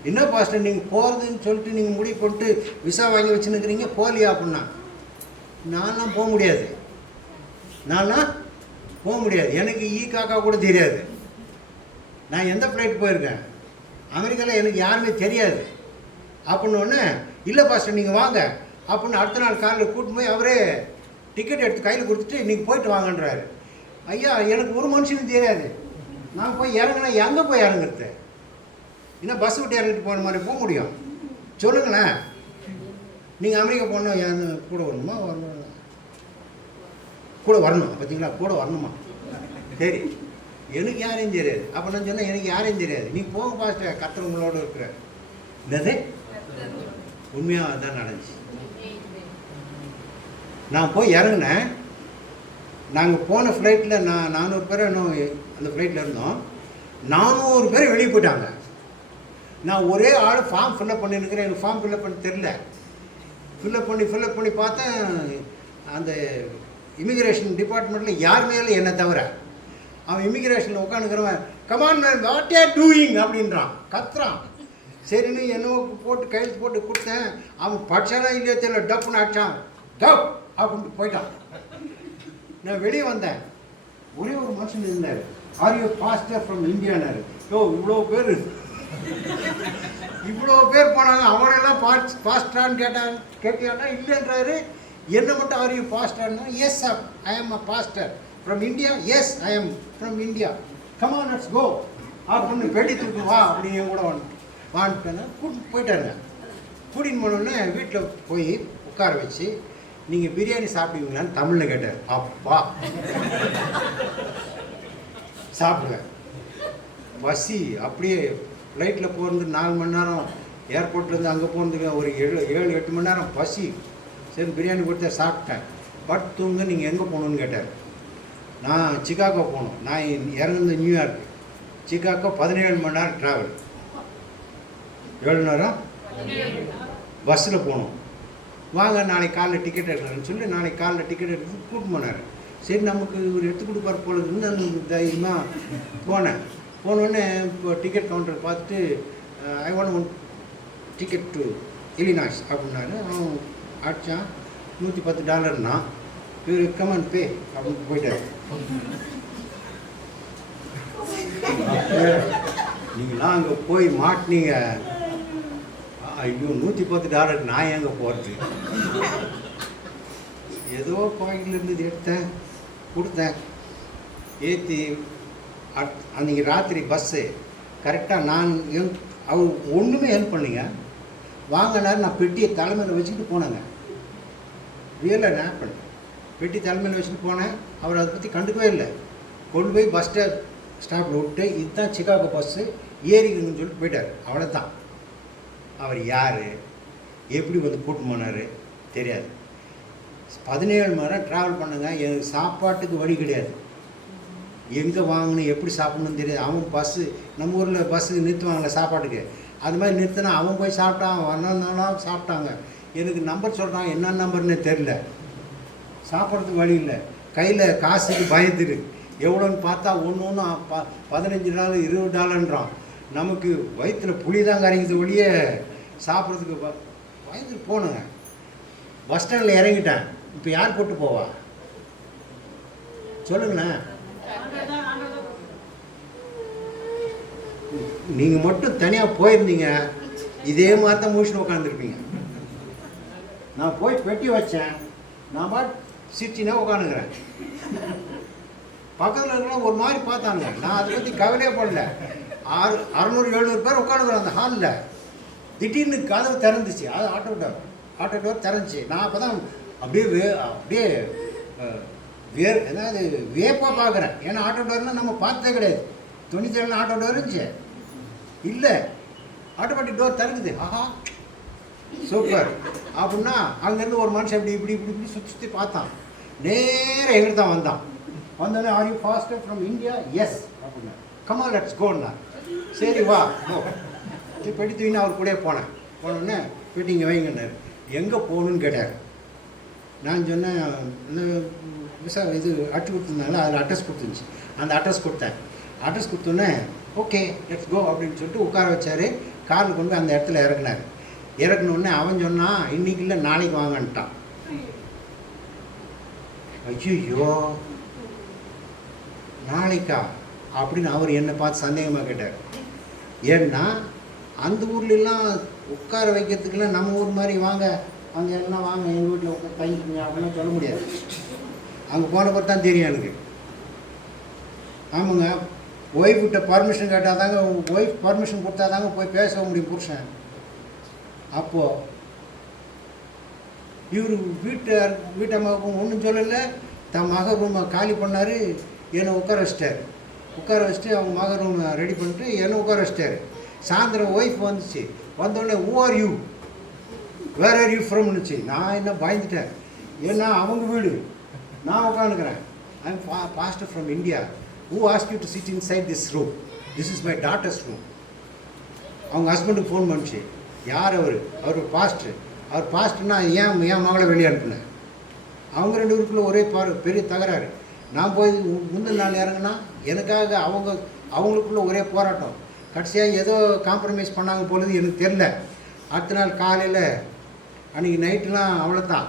என்ன பாஸ்டர் நீங்கள் போகிறதுன்னு சொல்லிட்டு நீங்கள் முடிவு பண்ணிட்டு விசா வாங்கி வச்சுருக்கிறீங்க போலியா அப்படின்னா, நான்லாம் போக முடியாது. எனக்கு காக்கா கூட தெரியாது. நான் எந்த ஃப்ளைட் போயிருக்கேன்? அமெரிக்காவில் எனக்கு யாருமே தெரியாது அப்படின்னோடனே, இல்லை பாஸ்டர் நீங்கள் வாங்க அப்படின்னு அடுத்த நாள் காலையில் கூட்டின்னு போய் அவரே டிக்கெட் எடுத்து கையில் கொடுத்துட்டு நீங்கள் போயிட்டு வாங்கன்றாரு. ஐயா, எனக்கு ஒரு மனுஷனுக்கு தெரியாது. நான் போய் இறங்கினா எங்கே போய் இறங்குறது? இன்னும் பஸ் விட்டு இறங்கிட்டு போன மாதிரி போக முடியும்? சொல்லுங்களேன். நீங்கள் அமெரிக்கா போனால் என் கூட வரணுமா? கூட வரணும். பார்த்தீங்களா, கூட வரணுமா? சரி, எனக்கு யாரையும் தெரியாது. அப்போ நான் சொன்னேன், எனக்கு யாரையும் தெரியாது, நீ போங்க பாஸ்டர், கர்த்தர் உங்களோட இருக்கிற. என்னது உண்மையாக தான் நடந்துச்சு. நான் போய் இறங்கினேன். நாங்கள் போன ஃப்ளைட்டில் 400 பேர் இன்னும் அந்த ஃப்ளைட்டில் இருந்தோம். 400 பேர் வெளியே போயிட்டாங்க. நான் ஒரே ஆள் ஃபார்ம் ஃபில்லப் பண்ணியிருக்கிறேன். எனக்கு ஃபார்ம் ஃபில்லப் பண்ண தெரில. ஃபில்லப் பண்ணி பார்த்தேன், அந்த இமிக்ரேஷன் டிபார்ட்மெண்ட்டில் யாருமே இல்லை என்னை தவிர. அவன் இமிக்ரேஷனில் உட்காந்துக்கிறவன் come on man what are doing அப்படின்றான், கத்துறான். சரின்னு என்னவோ போட்டு கையெழுத்து போட்டு கொடுத்தேன். அவன் படிச்சானா இல்லையோ தெரியல, டப்புன்னு அடிச்சான், டப் அப்படின்ட்டு போயிட்டான். நான் வெளியே வந்தேன். ஒரே ஒரு மனுஷன் இருந்தார். ஆர் யூ பாஸ்டர் ஃப்ரம் இந்தியானாரு. இவ்வளோ பேர் போனாங்க. அவனெல்லாம் பாஸ்டரான்னு கேட்டியானா இல்லைன்றாரு. என்ன மட்டும் ஆர் யூ பாஸ்டர்னா, yes sir I am a pastor from India. Yes I am from India. Come on let's go அப்படின்னு பெட்டி தூக்கு வா அப்படின்னு என் கூட வான்ட்டேன்னா கூட்டிட்டு போயிட்டாருங்க. கூட்டின்னு போனோடனே வீட்டில் போய் உட்கார வச்சு, நீங்கள் பிரியாணி சாப்பிடுவீங்களான்னு தமிழில் கேட்டார். அப்பா சாப்பிடுவேன். பசி அப்படியே. ஃப்ளைட்டில் போகிறது 4 மணி நேரம், ஏர்போர்ட்லேருந்து அங்கே போகிறதுக்கு ஒரு 7-8 மணி நேரம் பசி. சரி பிரியாணி கொடுத்தா சாப்பிட்டேன். பட் தூங்க நீங்கள் எங்கே போகணுன்னு கேட்டார். நான் சிகாகோ போகணும். நான் இறங்குறது நியூயார்க்கு. சிகாகோ 17 மணி நேரம் ட்ராவல். 7 நேரம் பஸ்ஸில் போகணும். வாங்க நாளைக்கு காலைல டிக்கெட் எடுக்கிறேன்னு சொல்லி நாளைக்கு காலைல டிக்கெட் எடுத்து கூப்பிட்டு போனார். சரி நமக்கு ஒரு எடுத்து கொடுப்பார் போலதுன்னு நான் தைரியமாக போனோடனே இப்போ டிக்கெட் கவுண்டர் பார்த்துட்டு I want one ticket to Illinois அப்படின்னாரு. அவன் அடித்தான். $110 இவர் கமன் பே அப்படின்னு போயிட்டார். நீங்களாம் அங்கே போய் மாட்டினீங்க. ஐயோ $110 நான் எங்கே போகிறது? ஏதோ பாக்கெட்டில் இருந்தது எடுத்தேன், கொடுத்தேன், ஏற்றி. அன்றைக்கி ராத்திரி பஸ்ஸு கரெக்டாக நான் அவர் ஒன்றுமே ஹெல்ப் பண்ணிங்க. வாங்கினார். நான் பெட்டியை தலைமையில் வச்சுக்கிட்டு போனேங்க. ரியலாக நான் பண்ணேன். பெட்டி தலைமையில் வச்சுட்டு போனேன். அவர் அதை பற்றி கண்டுக்கவே இல்லை. கொண்டு போய் பஸ் ஸ்டாப்பில் விட்டு இதுதான் சிகாகோ பஸ்ஸு ஏறிக்குங்கன்னு சொல்லிட்டு போயிட்டார். அவ்வளோதான். அவர் யார், எப்படி வந்து கூட்டு போனார் தெரியாது. 17 மணி நேரம் ட்ராவல் பண்ணுங்க. எனக்கு சாப்பாட்டுக்கு வழி கிடையாது. எங்கே வாங்கணும், எப்படி சாப்பிட்ணுன்னு தெரியாது. அவன் பஸ்ஸு, நம்ம ஊரில் பஸ்ஸு நிறுத்துவாங்களே சாப்பாட்டுக்கு, அது மாதிரி நிறுத்தினா அவன் போய் சாப்பிட்டான். வரணும்னாலும் சாப்பிட்டாங்க. எனக்கு நம்பர் சொல்கிறான், என்ன நம்பர்னே தெரில. சாப்பிட்றதுக்கு வழி இல்லை. கையில் காசுக்கு பயந்துரு. எவ்வளோன்னு பார்த்தா ஒன்று $15 $20. நமக்கு வயிற்றில் புளி தான் கரைக்குது ஒழிய சாப்பிட்றதுக்கு பயந்துட்டு போனுங்க. பஸ் ஸ்டாண்டில் இறங்கிட்டேன். இப்போ யார் கூட்டு போவா சொல்லுங்கண்ணா? நீங்கள் மட்டும் தனியாக போயிருந்தீங்க, இதே மாதிரி தான் முடிச்சுட்டு உட்காந்துருப்பீங்க. நான் போய் பெட்டி வச்சேன். நான் பாட்டு சிரிச்சினா உட்காந்துக்கிறேன். பக்கத்தில் இருக்கலாம் ஒரு மாதிரி பார்த்தாங்க. நான் அதை பற்றி கவலையே படல. 600-700 பேர் உட்காந்துக்கிறேன் அந்த ஹாலில். திடீர்னு கதவு திறந்துச்சு. அது ஆட்டோ டோர் திறந்துச்சு. நான் அப்போ தான் அப்படியே ஏதாவது வேப்பாக பார்க்குறேன். ஏன்னா ஆட்டோ டோர்னால் நம்ம பார்த்ததே கிடையாது. 97 ஆட்டோ டோர் இருந்துச்சு. இல்லை, ஆட்டோமேட்டிக் டோர் திறக்குது. ஆஹா சூப்பர் அப்படின்னா அங்கேருந்து ஒரு மனுஷன் இப்படி சுற்றி பார்த்தான். நேராக எங்கிட்ட தான் வந்தான். வந்தோடனே are you pastor from India? Yes அப்படின்னா. கம் ஆன் லெட்ஸ் கோன்னா. சரி வா போ. பெட்டி தூக்கின்னு அவர் கூட போனோடனே பெட்டி இங்கே வைங்கன்னாரு. எங்கே போகணுன்னு கேட்டார். நான் சொன்னேன், இந்த இது அட்டு கொடுத்துருந்தாங்க, அதில் அட்ரஸ் கொடுத்துருந்துச்சு. அந்த அட்ரஸ் கொடுத்தேன். அட்ரஸ் கொடுத்தோன்னே ஓகே லெட்ஸ் கோ அப்படின்னு சொல்லிட்டு உட்கார வச்சார். காரில் கொண்டு அந்த இடத்துல இறக்குனார். இறக்குனோடனே அவன் சொன்னான், இன்னைக்கு இல்லை நாளைக்கு வாங்கன்ட்டான். ஐயோ நாளைக்கா அப்படின்னு அவர் என்னை பார்த்து சந்தேகமாக கேட்டார். ஏன்னா அந்த ஊர்லெலாம் உட்கார வைக்கிறதுக்கெல்லாம் நம்ம ஊர் மாதிரி வாங்க அங்கே எல்லாம் வாங்க எங்கள் வீட்டில் உட்காந்து தங்கிக்கிங்க அப்படிலாம் சொல்ல முடியாது. அங்கே போனப்போ தான் தெரியும் எனக்கு. ஆமாங்க, ஒய்ஃப்கிட்ட பர்மிஷன் கேட்டால் தாங்க, ஒய்ஃப் பர்மிஷன் கொடுத்தா தாங்க போய் பேச முடியும் புருஷன். அப்போது இவர் வீட்டம்மாவுக்கும் ஒன்றும் சொல்லலை. தன் மக ரூமை காலி பண்ணார். என்னை உட்கார வச்சுட்டு அவங்க மக ரூமை ரெடி பண்ணிட்டு என்னை உட்கார வச்சிட்டாரு. சாயந்தரம் ஒய்ஃப் வந்துச்சு. வந்தோடனே who are you, where are you ஃப்ரம்னுச்சு. நான் என்ன பயந்துட்டேன். ஏன்னா அவங்க வீடு, நான் உட்காந்துக்கிறேன். I am pastor from India. Who ask you to sit inside this room? This is my daughter's room. அவங்க ஹஸ்பண்டுக்கு ஃபோன் பண்ணிச்சு, யார் அவர் பாஸ்டர். அவர் பாஸ்டர்னா என் மகளை வெளியே அனுப்புனேன். அவங்க 2 பேருக்குள்ள ஒரே பெரிய தகராறு. நான் போய் முந்தின நாள் இறங்கினா எனக்காக அவங்களுக்குள்ள ஒரே போராட்டம். கடைசியாக ஏதோ காம்ப்ரமைஸ் பண்ணாங்க போலது எனக்கு தெரில. அடுத்த நாள் காலையில், அன்றைக்கி நைட்டுலாம் அவ்வளோதான்,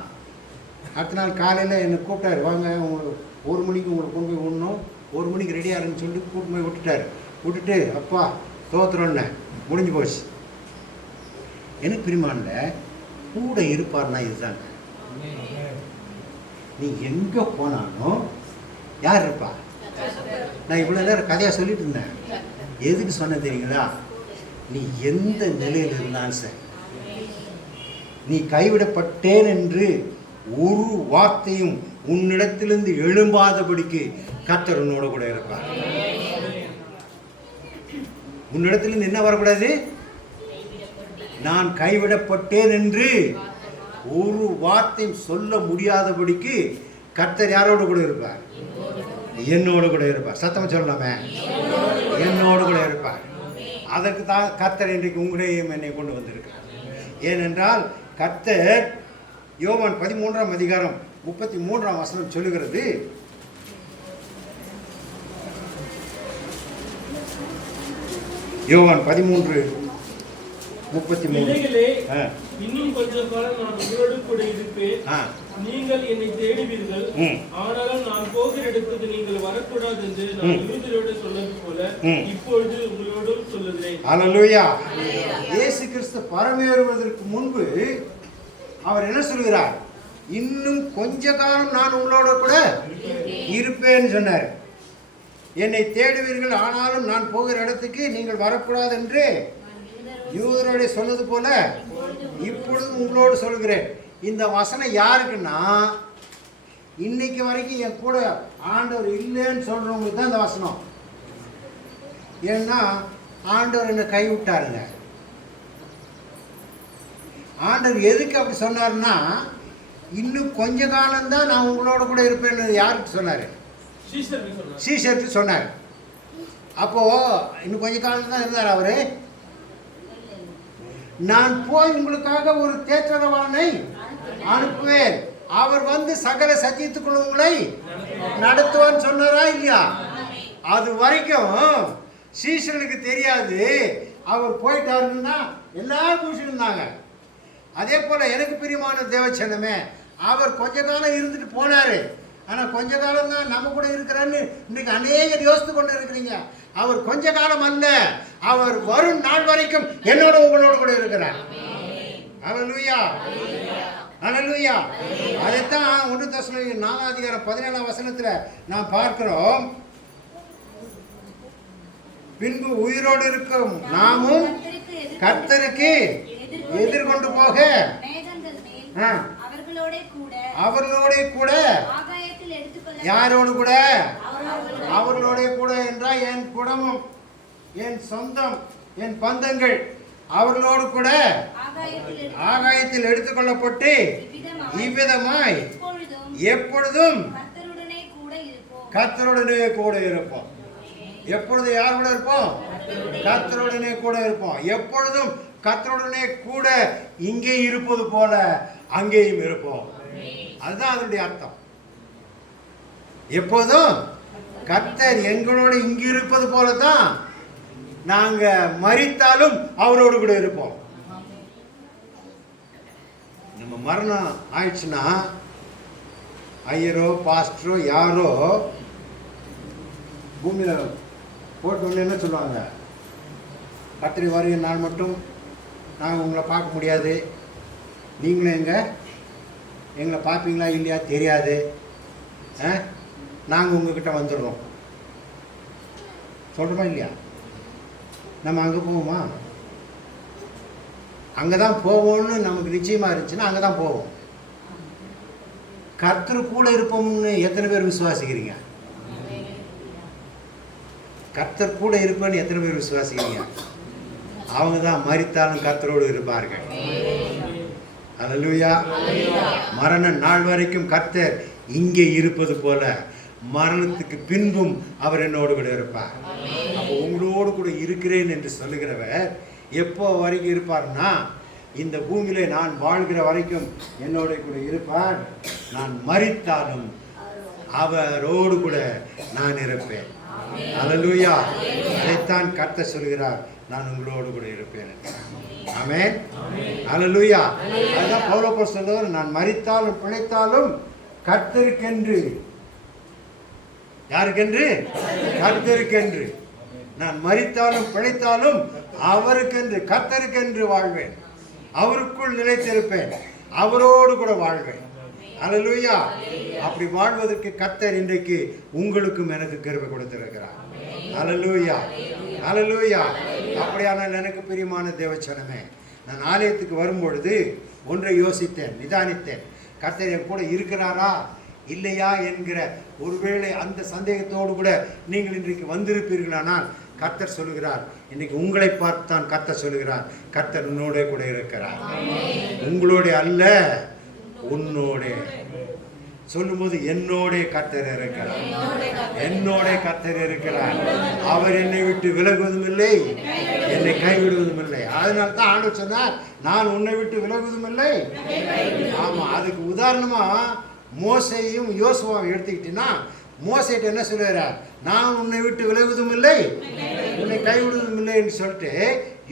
அடுத்த நாள் காலையில் என்னை கூப்பிட்டாரு, வாங்க உங்களுக்கு 1 மணிக்கு உங்களை கொண்டு போய் விடணும், 1 மணிக்கு ரெடியாக இருன்னு சொல்லி கூப்பிட்டு போய் விட்டுட்டு அப்பா தோத்துறோன்னே முடிஞ்சு போச்சு. எனக்கு பிரிமானில் கூட இருப்பார்னா இதுதாங்க. நீ எங்கே போனாலும் யார் இருப்பா? நான் இவ்வளோ நேரம் கதையாக சொல்லிட்டு இருந்தேன். எதுக்கு சொன்ன தெரியுங்களா? நீ எந்த நிலையில் இருந்தாலும் சரி, நீ கைவிடப்பட்டேன் என்று ஒரு வார்த்தையும் உன்னிடத்திலிருந்து எழும்பாதபடிக்கு கர்த்தர் உன்னோட கூட இருப்பார். உன்னிடத்திலிருந்து என்ன வரக்கூடாது? நான் கைவிடப்பட்டேன் என்று ஒரு வார்த்தையும் சொல்ல முடியாதபடிக்கு கர்த்தர் யாரோடு கூட இருப்பார்? என்னோடு கூட இருப்பார். சத்தமா சொல்லலாமே, என்னோடு கூட இருப்பார். அதற்கு தான் கர்த்தர் இன்றைக்கு உங்களையும் என்னை கொண்டு வந்திருக்கிறார். ஏனென்றால் கர்த்தர் யோவான் 13ஆம் அதிகாரம் 33ஆம் வசனம் சொல்லுகிறது, யோவான் 13:33, இன்னும் கொஞ்ச காலம் நான் உங்களோடு கூட இருப்பேன், நீங்கள் என்னை தேடுவீர்கள், ஆனாலும் நான் போகிற இடத்துக்கு நீங்கள் வரக்கூடாது என்று நான் யூதரோடு சொன்னது போல இப்பொழுது உங்களோடும் சொல்லுகிறேன். அல்லேலூயா. இயேசு கிறிஸ்து பரமேறுவதற்கு முன்பு அவர் என்ன சொல்கிறார்? இன்னும் கொஞ்ச காலம் நான் உங்களோட கூட இருப்பேன்னு சொன்னார். என்னை தேடுவீர்கள், ஆனாலும் நான் போகிற இடத்துக்கு நீங்கள் வரக்கூடாது என்று யூதரோட சொன்னது போல இப்பொழுது உங்களோடு சொல்கிறேன். இந்த வசனம் யாருக்குன்னா, இன்னைக்கு வரைக்கும் என் கூட ஆண்டவர் இல்லைன்னு சொல்றவங்களுக்கு தான் இந்த வசனம். ஏன்னா ஆண்டவர் என்னை கைவிட்டாருங்க. ஆண்டவர் எதுக்கு அப்படி சொன்னார்னா, இன்னும் கொஞ்ச காலம்தான் நான் உங்களோட கூட இருப்பேன்னு யாருக்கு சொன்னார்? சீஷருக்கு சொன்னார். அப்போ இன்னும் கொஞ்ச காலம் தான் இருந்தார் அவரு. நான் போய் உங்களுக்காக ஒரு தேற்றரவாளனை அனுப்புவேன், அவர் வந்து சகல சத்தியத்துக்குள்ள உங்களை நடத்துவான்னு சொன்னாரா இல்லையா? அது வரைக்கும் சீஷனுக்கு தெரியாது. அவர் போயிட்டாருன்னா எல்லாரும் குடிச்சிட்டு இருந்தாங்க. அதே போல எனக்கு பிரியமான தேவச்சனமே, அவர் கொஞ்ச காலம் இருந்துட்டு போனாரு. ஆனால் கொஞ்ச காலம் தான் நம்ம கூட இருக்கிறான்னு இன்னைக்கு அநேகர் யோசித்து கொண்டு இருக்கிறீங்க. அவர் கொஞ்ச காலம் அல்ல, அவர் வரும் நாள் வரைக்கும் என்னோட உங்களோட கூட இருக்கிறார். அல்லேலூயா, அல்லேலூயா. அதைத்தான் 1 தெசலோனிக்கர் 4ஆம் அதிகாரம் 17ஆம் வசனத்துல நாம் பார்க்கிறோம். பின்பு உயிரோடு இருக்கும் நாமும் கர்த்தருக்கு எதிர்கொண்டு போக அவர்களோட கூட, யாரோடு கூட? அவர்களோட கூட என்றால் என் குடும்பம், என் சொந்தம், என் பந்தங்கள் அவர்களோடு கூட ஆகாயத்தில் எடுத்துக்கொள்ளப்பட்டு இவ்விதமாய் எப்பொழுதும் கர்த்தருடனே கூட இருப்போம். எப்பொழுது யார் கூட இருப்போம்? கர்த்தருடனே கூட இருப்போம். எப்பொழுதும் கர்த்தருடனே கூட இங்கே இருப்பது போல அங்கேயும் இருப்போம். அதுதான் அதனுடைய அர்த்தம். எப்போதும் கர்த்தர் எங்களோடு இங்கு இருப்பது போல தான் நாங்க மரித்தாலும் அவரோடு கூட இருப்போம். நம்ம மரணம் ஆயிடுச்சுன்னா ஐயரோ பாஸ்டரோ யாரோ பூமியில போட்டு என்ன சொல்லுவாங்க, கர்த்தரை வருகிற நாள் மட்டும் நாங்கள் உங்களை பார்க்க முடியாது, நீங்களும் எங்களை பார்ப்பீங்களா இல்லையா தெரியாது, நாங்கள் உங்ககிட்ட வந்துடுறோம் சொல்கிறோமா இல்லையா? நம்ம அங்கே போவோமா? அங்கே தான் போவோம்னு நமக்கு நிச்சயமாக இருந்துச்சுன்னா அங்கே தான் போவோம். கர்த்தர் கூட இருப்போம்னு எத்தனை பேர் விசுவாசிக்கிறீங்க? கர்த்தர் கூட இருப்பேன்னு எத்தனை பேர் விசுவாசிக்கிறீங்க? அவங்க தான் மரித்தாலும் கர்த்தரோடு இருப்பார்கள். அல்லேலூயா. மரண நாள் வரைக்கும் கர்த்தர் இங்கே இருப்பது போல மரணத்துக்கு பின்பும் அவர் என்னோடு கூட இருப்பார். அப்போ உங்களோடு கூட இருக்கிறேன் என்று சொல்லுகிறவர் எப்போ வரைக்கும் இருப்பார்னா, இந்த பூமியிலே நான் வாழ்கிற வரைக்கும் என்னோட கூட இருப்பார். நான் மரித்தாலும் அவரோடு கூட நான் இருப்பேன். அல்லேலூயா. அதைத்தான் கர்த்தர் சொல்கிறார், நான் உங்களோடு கூட இருப்பேன். ஆமென். அல்லேலூயா. அதுதான் பவுல் சொல்லுவார், நான் மரித்தாலும் பிழைத்தாலும் கர்த்தருக்கென்று. யாருக்கென்று? கர்த்தருக்கென்று. நான் மரித்தாலும் பிழைத்தாலும் அவருக்கென்று, கர்த்தருக்கென்று வாழ்வேன். அவருக்குள் நிலைத்திருப்பேன். அவரோடு கூட வாழ்வேன். அல்லேலூயா. அப்படி வாழ்வதற்கு கர்த்தர் இன்றைக்கு உங்களுக்கும் எனக்கு கிருபை கொடுத்திருக்கிறார். அல்லேலூயா. அல்லேலூயா. அப்படியானால் எனக்கு பிரியமான தேவச்சனமே, நான் ஆலயத்துக்கு வரும்பொழுது ஒன்றை யோசித்தேன், நிதானித்தேன். கர்த்தர் என் கூட இருக்கிறாரா இல்லையா என்கிற ஒருவேளை அந்த சந்தேகத்தோடு கூட நீங்கள் இன்றைக்கு வந்திருப்பீர்களானால் கர்த்தர் சொல்லுகிறார், இன்னைக்கு உங்களை பார்த்தான் கர்த்தர் சொல்லுகிறார், கர்த்தர் உன்னோட கூட இருக்கிறார். உங்களோட அல்ல, உன்னோட. சொல்லும்போது என்னோட கர்த்தர் இருக்கிறார், என்னோட கர்த்தர் இருக்கிறார். அவர் என்னை விட்டு விலகுவதும் இல்லை, என்னை கைவிடுவதும் இல்லை. அதனால தான் ஆண்டவர் சொன்னார், நான் உன்னை விட்டு விலகுவதும் இல்லை. ஆமா, அதுக்கு உதாரணமா மோசையும் யோசுவாவை எடுத்துக்கிட்டீங்கன்னா, மோசைட்ட என்ன சொல்லுறார், நான் உன்னை விட்டு விலகுவதும் இல்லை, உன்னை கைவிடுவதும் இல்லை என்று சொல்லிட்டு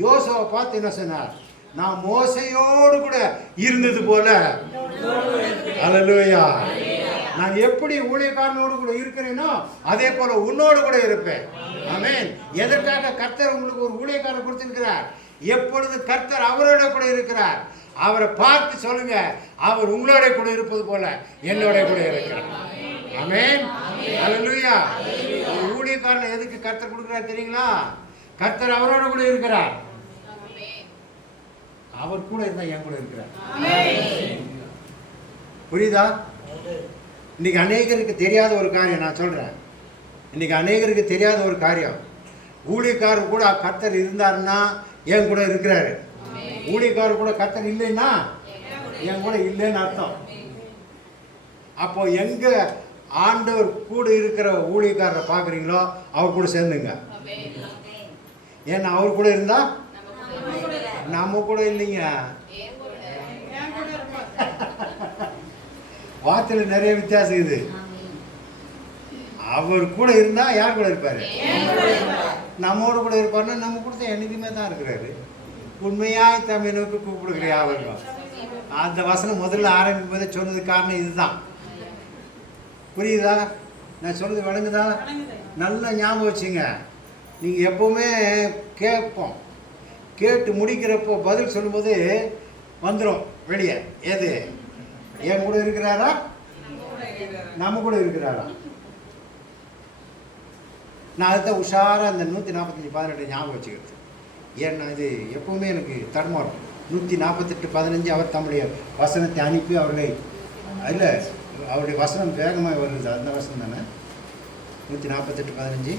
யோசுவாவை பார்த்து என்ன சொன்னார், நான் மோசையோடு கூட இருந்தது போல. அல்லேலூயா. நான் எப்படி ஊழியக்காரனோடு கூட இருக்கிறேனோ அதே போல உன்னோடு கூட இருப்பேன். ஆமென். எதற்காக கர்த்தர் உங்களுக்கு ஒரு ஊழியக்காரர் கொடுத்திருக்கிறார்? எப்பொழுது கர்த்தர் அவரோட கூட இருக்கிறார், அவரை பார்த்து சொல்லுங்க, அவர் உங்களோட கூட இருப்பது போல என்னோட கூட இருக்கிறார். ஆமென். அல்லேலூயா. ஊழியக்காரனை எதுக்கு கர்த்தர் கொடுக்கிறார் தெரியுங்களா? கர்த்தர் அவரோட கூட இருக்கிறார். அவர் கூட இருந்தா என் கூட இருக்கிறார். புரியுதா? இன்னைக்கு அநேகருக்கு தெரியாத ஒரு காரியம் நான் சொல்றேன். இன்னைக்கு அநேகருக்கு தெரியாத ஒரு காரியம், ஊழியக்காரர் கூட கர்த்தர் இருந்தாருன்னா என் கூட இருக்கிறாரு. ஊழியக்காரர் கூட கர்த்தர் இல்லைன்னா என் கூட இல்லைன்னு அர்த்தம். அப்போ எங்க ஆண்டவர் கூட இருக்கிற ஊழியக்காரரை பார்க்குறீங்களோ அவர் கூட சேர்ந்துங்க. ஏன்னா அவர் கூட இருந்தா நம்ம கூட இல்லைங்க. வார்த்தையில நிறைய வித்தியாசம் இது. அவர் கூட இருந்தா யார் கூட இருப்பாரு? நம்மோட கூட இருப்பாருன்னா நம்ம கூட என்னைக்குமே தான் இருக்கிறாரு. உண்மையாய் தம்மை நோக்கி கூப்பிடுகிற யாவரும். அந்த வசனம் முதல்ல ஆரம்பிக்கும் போதே சொன்னது காரணம் இதுதான். புரியுதா? நான் சொன்னது விளங்குதா? நல்லா ஞாபகம் வச்சுங்க. நீங்கள் எப்பவுமே கேட்போம், கேட்டு முடிக்கிறப்போ பதில் சொல்லும்போது வந்துடும் வெளியே. எது? என் கூட இருக்கிறாரா, நம்ம கூட இருக்கிறாரா? நான் அதுதான் உஷாராக அந்த 145:18 ஞாபகம் வச்சுக்கிறது. ஏன்னா இது எப்பவுமே எனக்கு தடுமாறும். 148:15 அவர் தம்முடைய வசனத்தை அனுப்பி அவர்களை, இல்லை அவருடைய வசனம் வேகமாக வருது, அந்த வசனம் தானே 148:15.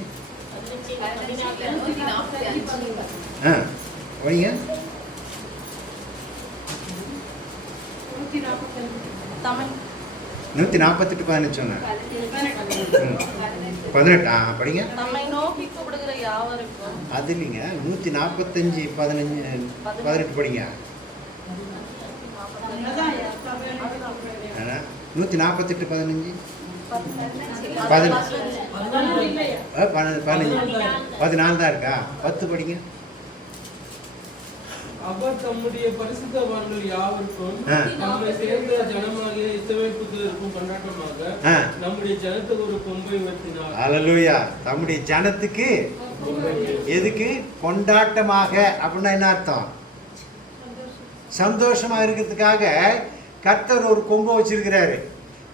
வைங்க. 148:15 சொன்னேன். 18 படிங்க. தம்மை நோக்கி கூப்பிடுகிற யாவருக்கும். அது இல்லைங்க, 145:18 படிங்க. 148:15 14 தான் இருக்கா? 10 படிங்க. அவர் தம்முடைய பரிசுத்தவான்கள் யாவருக்கும் நம்மை சேர்ந்த ஜனமாகிய இஸ்ரவேல் புத்திரருக்கும் கொண்டாட்டமாக நம்முடைய ஜனத்துக்கு ஒரு கொம்பை உயர்த்தினார். அல்லேலூயா. தம்முடைய ஜனத்துக்கு எதுக்கு? கொண்டாட்டமாக. அப்படின்னா என்ன அர்த்தம்? சந்தோஷமா இருக்கிறதுக்காக கர்த்தர் ஒரு கொம்பை வச்சிருக்கிறாரு.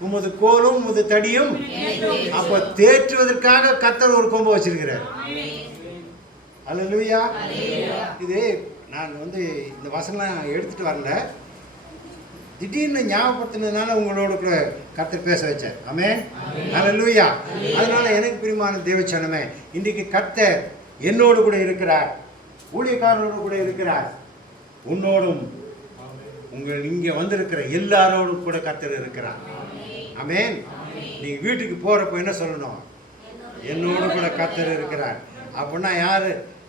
உமது கோலும் உமது தடியும். அப்ப தேற்றுவதற்காக கர்த்தர் ஒரு கொம்பை வச்சிருக்கிறார். அல்லேலூயா. இது நான் இந்த வசனம் எடுத்துட்டு வரல, திடீர்னு ஞாபகப்படுத்தினதுனால உங்களோட கூட கர்த்தர் பேச வச்சார். ஆமென். அல்லேலூயா. அதனால எனக்கு பிரியமான தேவச்சனமே, இன்றைக்கு கர்த்தர் என்னோடு கூட இருக்கிறார், ஊழியக்காரரோடு கூட இருக்கிறார், உன்னோடும் உங்கள் இங்கே வந்திருக்கிற எல்லாரோடும் கூட கர்த்தர் இருக்கிறார். ஆமென். நீங்கள் வீட்டுக்கு போகிறப்ப என்ன சொல்லணும்? என்னோடு கூட கர்த்தர் இருக்கிறார். அப்படின்னா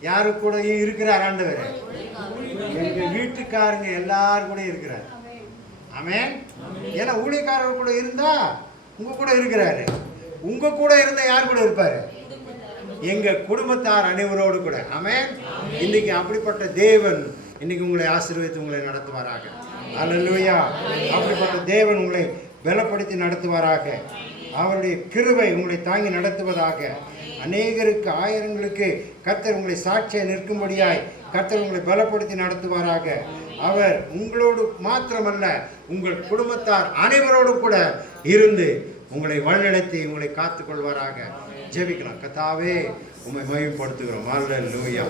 யாரு கூட இருக்கிறார்? ஆண்டவர் எங்கள் வீட்டுக்காரங்க எல்லாரும் கூட இருக்கிறார். ஆமென். ஏன்னா ஊழியக்காரர் கூட இருந்தா உங்க கூட இருக்கிறாரு. உங்க கூட இருந்தா யார் கூட இருப்பாரு? எங்க குடும்பத்தார் அனைவரோடு கூட. ஆமென். இன்னைக்கு அப்படிப்பட்ட தேவன் இன்னைக்கு உங்களை ஆசீர்வதித்து உங்களை நடத்துவாராக. அல்லேலூயா. அப்படிப்பட்ட தேவன் உங்களை பலப்படுத்தி நடத்துவாராக. அவருடைய கிருபை உங்களை தாங்கி நடத்துவதாக. அநேகருக்கு ஆயிரங்களுக்கு கர்த்தர் உங்களை சாட்சியை நிற்கும்படியாய் கர்த்தர் உங்களை பலப்படுத்தி நடத்துவாராக. அவர் உங்களோடு மாத்திரமல்ல உங்கள் குடும்பத்தார் அனைவரோடு கூட இருந்து உங்களை வழிநடத்தி உங்களை காத்துக்கொள்வாராக. ஜெபிக்கலாம். கர்த்தாவே உம்மை மகிமைப்படுத்துகிறோம். அல்லேலூயா,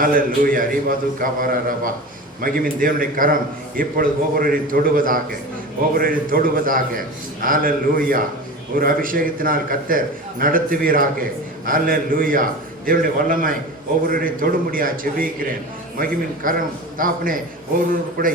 அல்லேலூயா. ரீபாது காபாரா ரபா. மகிமின் தேவனுடைய கரம் இப்பொழுது ஒவ்வொருவரையும் தொடுவதாக. அல்லேலூயா. ஒரு அபிஷேகத்தினால் கர்த்தர் நடத்துவீராக. அல்லேலூயா. தேவனுடைய வல்லமை ஒவ்வொருவரையும் தொடுமுடியாக ஜெபிக்கிறேன். மகிமின் கரம் தாப்பனே ஒவ்வொரு கூட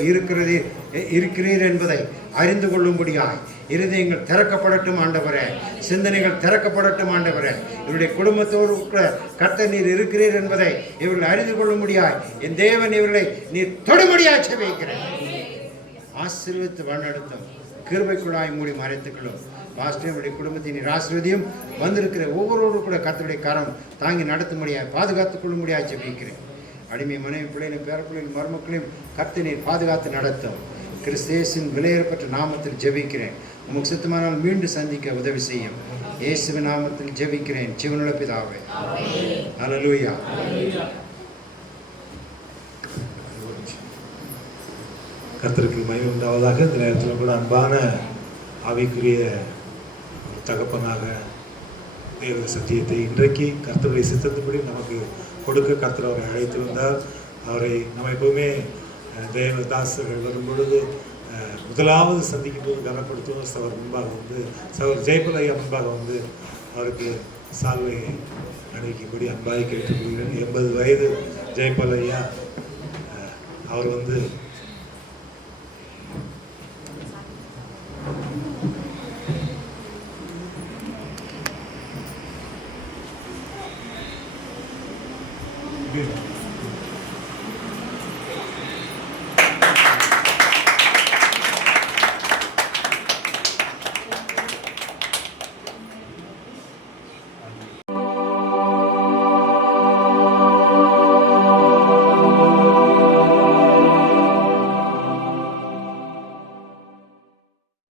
இருக்கிறீர் என்பதை அறிந்து கொள்ளும்படியாய் இருதயங்கள் திறக்கப்படட்டும் ஆண்டவரே. சிந்தனைகள் திறக்கப்படட்டும் ஆண்டவரே. இவருடைய குடும்பத்தோடு கூட கர்த்தர் நீர் இருக்கிறீர் என்பதை இவர்கள் அறிந்து கொள்ளும்படியாய் என் தேவன் இவர்களை நீர் தொடுமுடியாய் ஜெபிக்கிறேன். ஆசீர்வதித்து வழிநடத்தும். கிருபைக்குள்ளாய் மூடி மறைத்துக்களும். பாஸ்டருடைய குடும்பத்தின் நீர் ஆசீர்வதியும். வந்திருக்கிற ஒவ்வொருவரு கூட கர்த்தருடைய கரம் தாங்கி நடத்தும்படியாய் பாதுகாத்துக் கொள்ளும்படியாய் ஜெபிக்கிறேன். அடிமை மனைவி பிள்ளைகளையும் பேரப்பிள்ளைகளையும் மருமக்களையும் கர்த்தர் நீர் பாதுகாத்து நடத்தும். கிறிஸ்தேசின் விலையேறப்பட்ட நாமத்தில் ஜெபிக்கிறேன். உமக்கு சித்தமானால் மீண்டும் சந்திக்க உதவி செய்யும். இயேசுவின் நாமத்தில் ஜெபிக்கிறேன் ஜீவனுள்ள பிதாவே. அல்லேலூயா. கர்த்தருக்கு மகிமை உண்டாவதாக. இந்த நேரத்தில் கூட அன்பான ஆவிக்குரிய ஒரு தகப்பனாக தேவ சத்தியத்தை இன்றைக்கு கர்த்தருடைய சித்தத்தின்படி நமக்கு கொடுக்க கர்த்தர் அவரை அழைத்து வந்தார். அவரை நம்ம எப்பவுமே தேவதாசர்கள் வரும் பொழுது முதலாவது சந்திக்கும் போது கனப்படுத்துவோம். சவர் முன்பாக வந்து சவர் ஜெயபால் ஐயா முன்பாக வந்து அவருக்கு சால்வை அணிவிக்கும்படி அன்பாக கேட்டுக்கொள்கிறேன். 80 வயது ஜெயபால் ஐயா. அவர் வந்து Good.